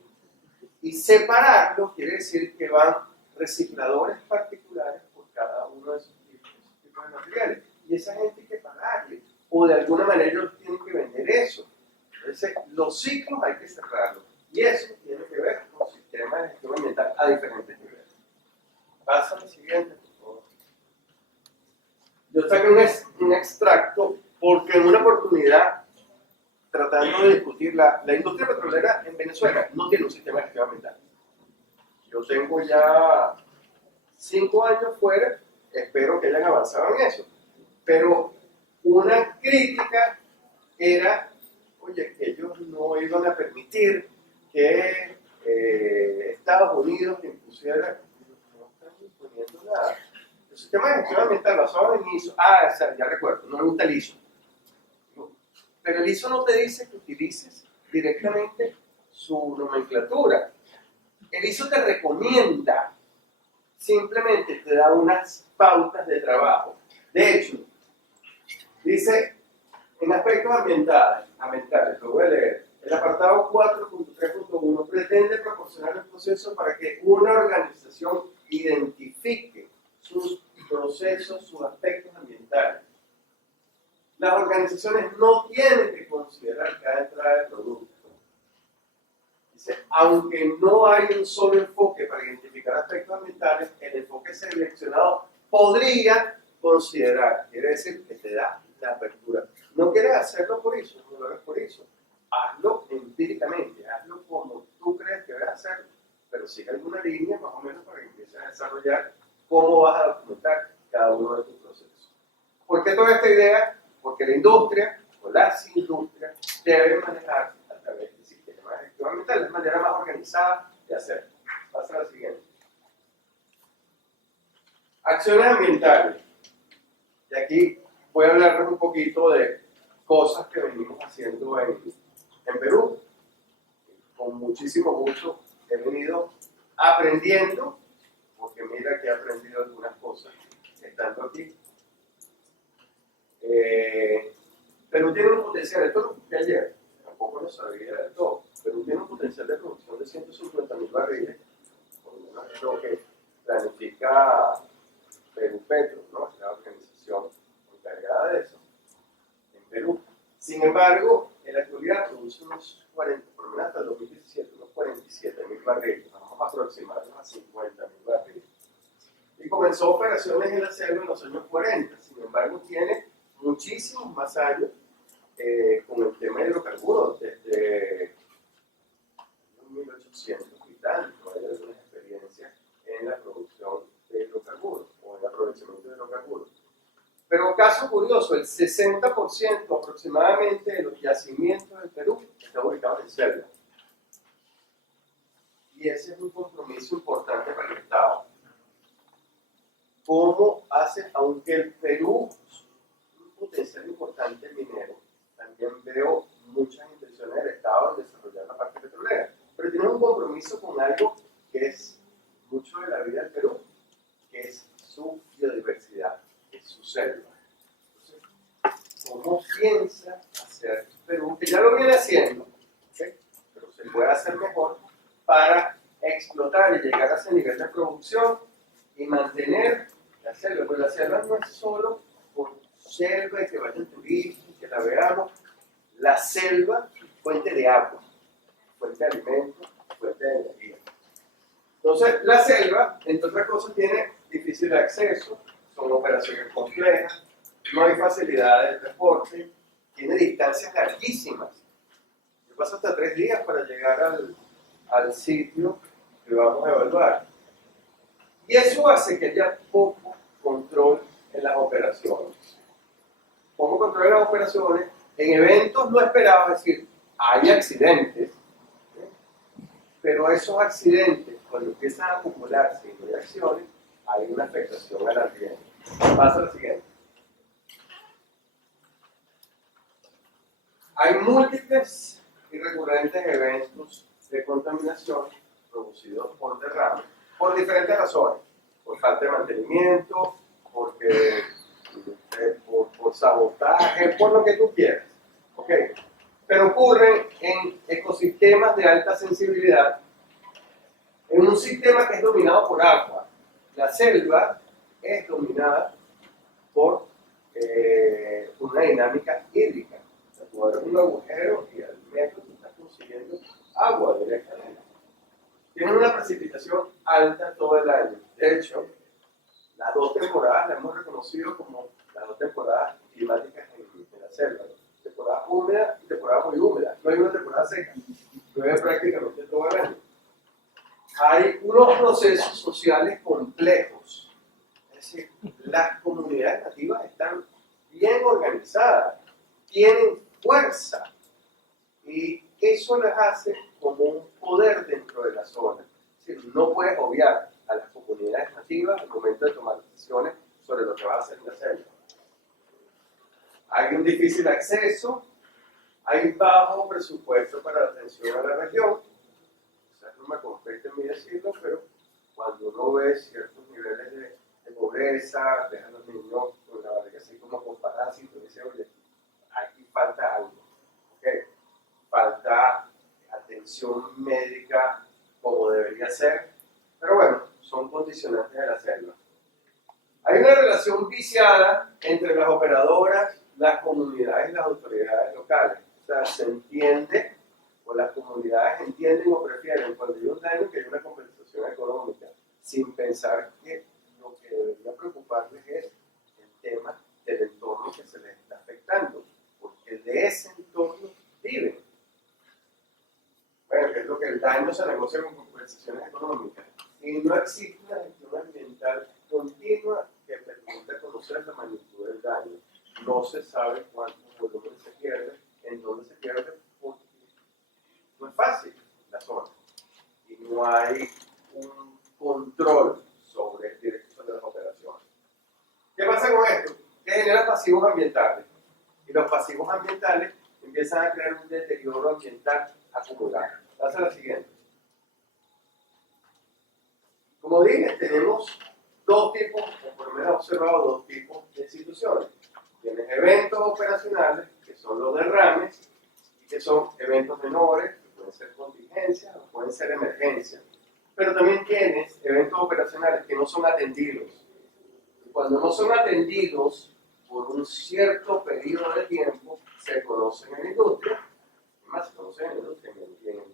Y separarlo quiere decir que van recicladores particulares por cada uno de esos tipos de materiales. Y esa gente hay que pagarle, o de alguna manera ellos tienen que vender eso. Entonces, los ciclos hay que cerrarlos. Y eso tiene que ver con sistemas de gestión ambiental a diferentes niveles. Pasa al siguiente, por favor. Yo saqué un extracto porque en una oportunidad, tratando de discutir la industria petrolera en Venezuela, no tiene un sistema de gestión ambiental. Yo tengo ya 5 años fuera, espero que hayan avanzado en eso. Pero una crítica era, oye, que ellos no iban a permitir que Estados Unidos impusiera, no están imponiendo nada. El sistema de gestión ambiental basado en ISO, ya recuerdo, no me gusta el ISO. Pero el ISO no te dice que utilices directamente su nomenclatura. El ISO te recomienda, simplemente te da unas pautas de trabajo. De hecho, dice, en aspectos ambientales, lo voy a leer, el apartado 4.3.1 pretende proporcionar un proceso para que una organización identifique sus procesos, sus aspectos ambientales. Las organizaciones no tienen que considerar cada entrada de producto Aunque no hay un solo enfoque para identificar aspectos ambientales, el enfoque seleccionado podría considerar, quiere decir que te da la apertura. No quieres hacerlo por eso, no lo hagas por eso. Hazlo empíricamente, hazlo como tú crees que debes hacerlo, pero sigue alguna línea más o menos para que empieces a desarrollar cómo vas a documentar cada uno de tus procesos. ¿Por qué toda esta idea? Porque la industria o las industrias deben manejar a través de sistemas de gestión ambiental, de manera más organizada de hacerlo. Pasa a la siguiente. Acciones ambientales. Y aquí voy a hablarles un poquito de cosas que venimos haciendo en Perú. Con muchísimo gusto he venido aprendiendo, porque mira que he aprendido algunas cosas estando aquí. Perú tiene un potencial, esto lo escuché ayer, tampoco lo sabía del todo. Perú tiene un potencial de producción de 150.000 barriles, por lo menos es lo que planifica Perú Petro, ¿no? La organización encargada de eso en Perú. Sin embargo, en la actualidad produce unos 40, por lo menos hasta el 2017, unos 47.000 barriles, vamos a aproximarnos a 50.000 barriles. Y comenzó operaciones en la selva en los años 40, sin embargo tiene muchísimos más años con el tema de hidrocarburos, desde 1800 y tanto, hay algunas experiencias en la producción de hidrocarburos o en el aprovechamiento de hidrocarburos. Pero caso curioso, el 60% aproximadamente de los yacimientos del Perú están ubicados en selva. Y ese es un compromiso importante para el Estado. ¿Cómo hace, aunque el Perú es un potencial importante minero, también veo muchas intenciones del Estado en desarrollar la parte petrolera, pero tiene un compromiso con algo que es mucho de la vida del Perú, que es su biodiversidad, que es su selva. Entonces, ¿cómo piensa hacer Perú? Que ya lo viene haciendo, ¿okay? Pero se puede hacer mejor para explotar y llegar a ese nivel de producción y mantener la selva. Pues la selva no es solo por selva y que vayan turistas y que la veamos. La selva es fuente de agua, fuente de alimentos, fuente de energía. Entonces, la selva, entre otras cosas, tiene difícil acceso, son operaciones complejas, no hay facilidades de transporte, tiene distancias larguísimas. Yo paso hasta 3 días para llegar al sitio que vamos a evaluar. Y eso hace que haya poco control en las operaciones. Poco control en las operaciones, en eventos no esperados, es decir, hay accidentes, pero esos accidentes, cuando empiezan a acumularse y no hay acciones, hay una afectación al ambiente. Pasa lo siguiente. Hay múltiples y recurrentes eventos de contaminación producidos por derrames, por diferentes razones, por falta de mantenimiento, porque, por sabotaje, por lo que tú quieras. ¿Okay? Pero ocurren en ecosistemas de alta sensibilidad, en un sistema que es dominado por agua. La selva es dominada por una dinámica hídrica. O sea, tú abres un agujero y al metro tú estás consiguiendo agua directamente. Tienen una precipitación alta todo el año. De hecho, las 2 temporadas las hemos reconocido como las 2 temporadas climáticas en la selva, ¿no? Temporada húmeda y temporada muy húmeda. No hay una temporada seca. Llueve prácticamente todo el año. Hay unos procesos sociales complejos. Es decir, las comunidades nativas están bien organizadas, tienen fuerza y eso les hace como un poder dentro de la zona. Es decir, no puedes obviar a las comunidades nativas al momento de tomar decisiones sobre lo que va a hacer la selva. Hay un difícil acceso, hay bajo presupuesto para la atención a la región. Quizás no me compete a mí decirlo, pero cuando uno ve ciertos niveles de pobreza, deja a los niños con la barriga así como con parásitos, dice, oye, aquí falta algo. ¿Okay? Falta atención médica como debería ser, pero bueno, son condicionantes de la selva. Hay una relación viciada entre las operadoras, las comunidades y las autoridades locales. O sea, se entiende o las comunidades entienden o prefieren cuando hay un daño que hay una compensación económica, sin pensar que lo que debería preocuparles es el tema del entorno que se les está afectando, porque de ese entorno viven. Bueno, que es lo que el daño se negocia con compensaciones económicas. Y no existe una gestión ambiental continua que permita conocer la magnitud del daño. No se sabe cuánto volumen se pierde, en dónde se pierde, porque no es fácil la zona. Y no hay un control directo sobre las operaciones. ¿Qué pasa con esto? Que genera pasivos ambientales. Y los pasivos ambientales empiezan a crear un deterioro ambiental acumulado. Pasa la siguiente. Como dije, tenemos dos tipos, o por lo menos he observado dos tipos de instituciones. Tienes eventos operacionales, que son los derrames, y que son eventos menores, que pueden ser contingencias o pueden ser emergencias. Pero también tienes eventos operacionales que no son atendidos. Y cuando no son atendidos por un cierto periodo de tiempo, se conocen en la industria, además se conocen en la industria, en el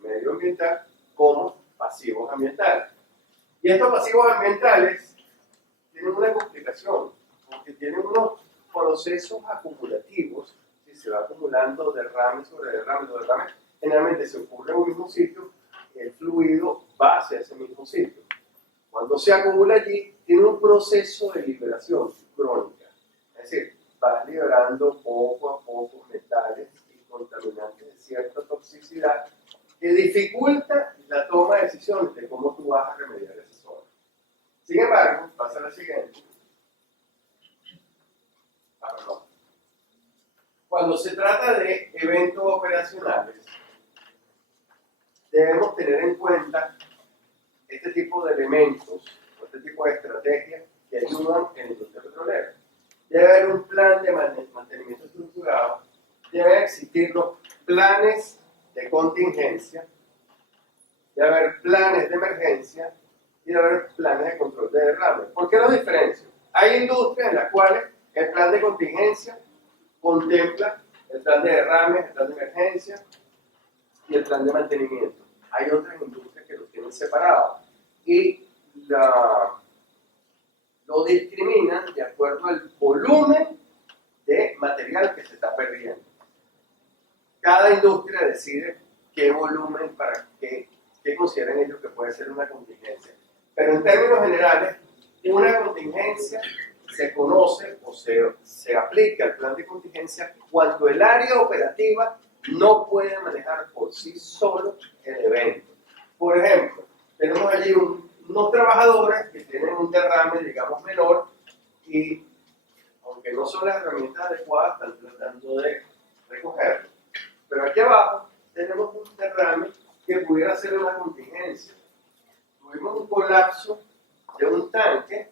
medio ambiental, como pasivos ambientales. Y estos pasivos ambientales tienen una complicación, porque tienen unos procesos acumulativos, si se va acumulando derrame sobre derrame sobre derrame, generalmente se ocurre en un mismo sitio, el fluido va hacia ese mismo sitio. Cuando se acumula allí, tiene un proceso de liberación crónica, es decir, va liberando poco a poco metales y contaminantes de cierta toxicidad que dificulta la toma de decisiones de cómo tú vas a remediar esa zona. Sin embargo, pasa la siguiente. Cuando se trata de eventos operacionales, debemos tener en cuenta este tipo de elementos, o este tipo de estrategias que ayudan en la industria petrolera. Debe haber un plan de mantenimiento estructurado, deben existir los planes de contingencia, debe haber planes de emergencia y debe haber planes de control de derrame. ¿Por qué los diferencio? Hay industrias en las cuales el plan de contingencia contempla el plan de derrame, el plan de emergencia y el plan de mantenimiento. Hay otras industrias que los tienen separados y lo discriminan de acuerdo al volumen de material que se está perdiendo. Cada industria decide qué volumen para qué consideran ellos que puede ser una contingencia. Pero en términos generales, una contingencia se conoce o se aplica el plan de contingencia cuando el área operativa no puede manejar por sí solo el evento. Por ejemplo, tenemos allí unos trabajadores que tienen un derrame, digamos, menor y, aunque no son las herramientas adecuadas, están tratando de recogerlo. Pero aquí abajo tenemos un derrame que pudiera ser una contingencia. Tuvimos un colapso de un tanque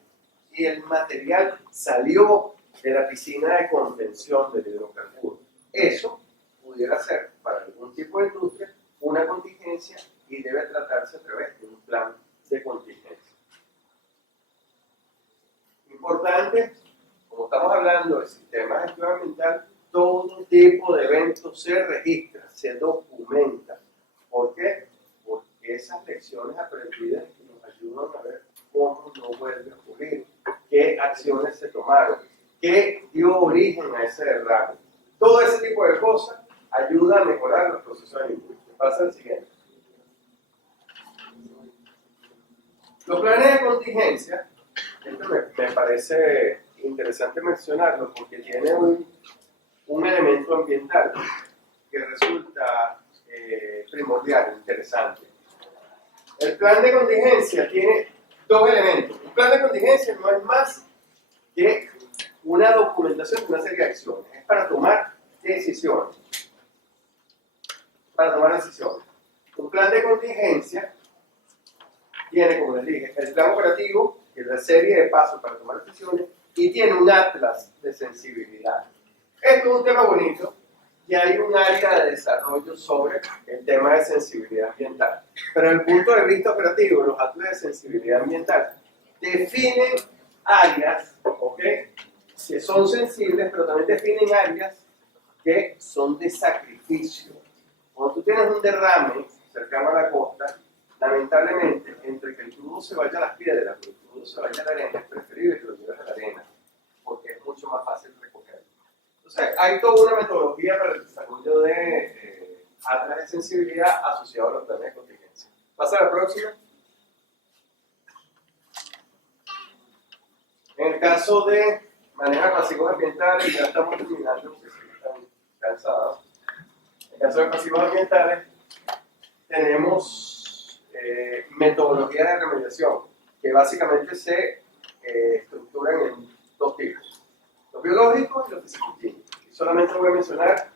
y el material salió de la piscina de contención del hidrocarburo. Eso pudiera ser para algún tipo de industria una contingencia y debe tratarse a través de un plan de contingencia. Importante, como estamos hablando del sistema de gestión ambiental, todo tipo de eventos se registra, se documenta. ¿Por qué? Porque esas lecciones aprendidas nos ayudan a ver cómo no vuelve a ocurrir, qué acciones se tomaron, qué dio origen a ese derrame. Todo ese tipo de cosas ayuda a mejorar los procesos de industria. Pasa al siguiente. Los planes de contingencia, esto me parece interesante mencionarlo porque tiene un elemento ambiental que resulta primordial, interesante. El plan de contingencia tiene dos elementos. Un plan de contingencia no es más que una documentación de una serie de acciones. Es para tomar decisiones. Un plan de contingencia tiene, como les dije, el plan operativo, que es la serie de pasos para tomar decisiones, y tiene un atlas de sensibilidad. Esto es un tema bonito y hay un área de desarrollo sobre el tema de sensibilidad ambiental. Pero desde el punto de vista operativo, los atlas de sensibilidad ambiental definen áreas, ¿ok?, que son sensibles, pero también definen áreas que son de sacrificio. Cuando tú tienes un derrame cercano a la costa, lamentablemente, entre que el crudo se vaya a las piedras o el crudo se vaya a la arena, es preferible que lo lleves a la arena, porque es mucho más fácil recogerlo. Entonces, hay toda una metodología para el desarrollo de atlas de sensibilidad asociado a los planes de contingencia. Pasa a la próxima. En el caso de manejo de pasivos ambientales, ya estamos terminando porque están cansados. En el caso de pasivos ambientales, tenemos metodologías de remediación que básicamente se estructuran en dos tipos: los biológicos y los físico-químicos. Y solamente voy a mencionar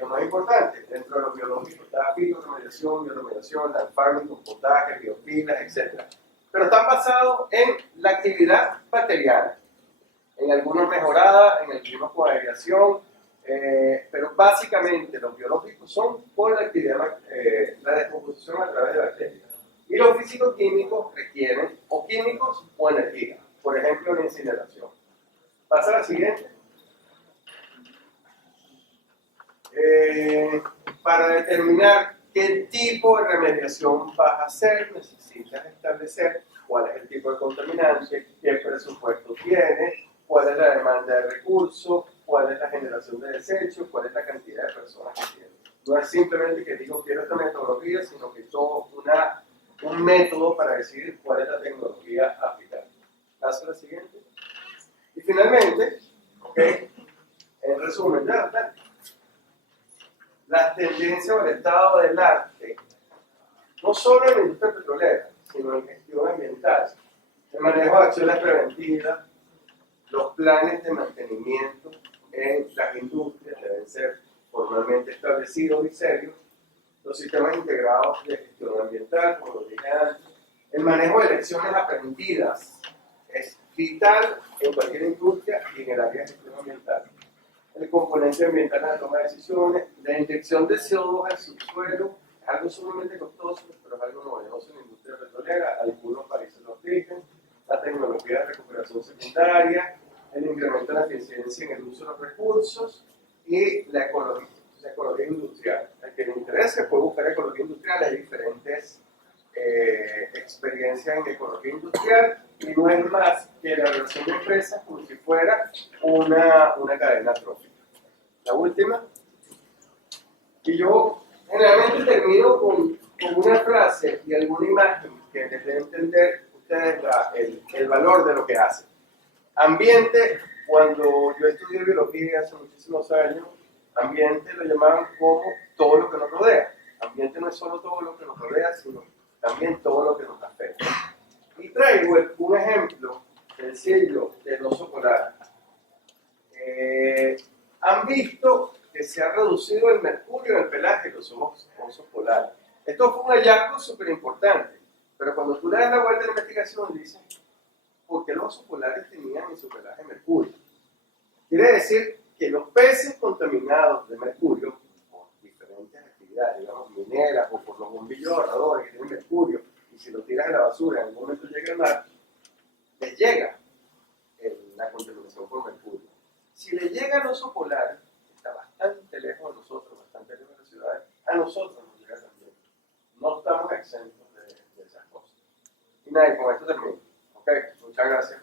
lo más importante. Dentro de los biológicos está fitoremediación, bioremediación, land farming, compostaje, biopilas, etc. Pero están basados en la actividad bacteriana, en algunos mejorada, en algunos con agregación, pero básicamente los biológicos son por la actividad, la descomposición a través de bacterias. Y los físico-químicos requieren o químicos o energía, por ejemplo la incineración. Pasa a la siguiente. Para determinar qué tipo de remediación vas a hacer, necesitas establecer cuál es el tipo de contaminante, qué presupuesto tiene, cuál es la demanda de recursos, cuál es la generación de desechos, cuál es la cantidad de personas que tiene. No es simplemente que digo quiero esta metodología, sino que todo un método para decidir cuál es la tecnología aplicada. Paso a la siguiente. Y finalmente, en resumen, las tendencias o el estado del arte, no solo en la industria petrolera, sino en gestión ambiental, el manejo de acciones preventivas, los planes de mantenimiento en las industrias deben ser formalmente establecidos y serios, los sistemas integrados de gestión ambiental, como lo dije antes, el manejo de lecciones aprendidas es vital en cualquier industria y en el área de gestión ambiental. El componente ambiental en la toma de decisiones, la inyección de CO2 al subsuelo es algo sumamente costoso, pero es algo novedoso en la industria petrolera, algunos países lo aplican, la tecnología de recuperación secundaria, el incremento de la eficiencia en el uso de los recursos y la ecología industrial. Al que le interese puede buscar ecología industrial, hay diferentes experiencias en ecología industrial y no es más que la relación de empresas como si fuera una cadena trófica. La última, y yo generalmente termino con una frase y alguna imagen que les dé a entender ustedes el valor de lo que hacen. Ambiente, cuando yo estudié biología hace muchísimos años, ambiente lo llamaban como todo lo que nos rodea. Ambiente no es solo todo lo que nos rodea, sino también todo lo que nos afecta. Y traigo un ejemplo sencillo del oso polar. Han visto que se ha reducido el mercurio en el pelaje de los osos polares. Esto fue un hallazgo súper importante, pero cuando tú le das la vuelta a la investigación, dices, ¿por qué los osos polares tenían en su pelaje mercurio? Quiere decir que los peces contaminados de mercurio, por diferentes actividades, digamos mineras o por los bombillos ahorradores que tienen mercurio, y si lo tiras a la basura en algún momento llega al mar, les llega la contaminación por mercurio. Si le llega al oso polar, que está bastante lejos de nosotros, bastante lejos de las ciudades, a nosotros nos llega también. No estamos exentos de esas cosas. Y nada, con esto termino. Ok, muchas gracias.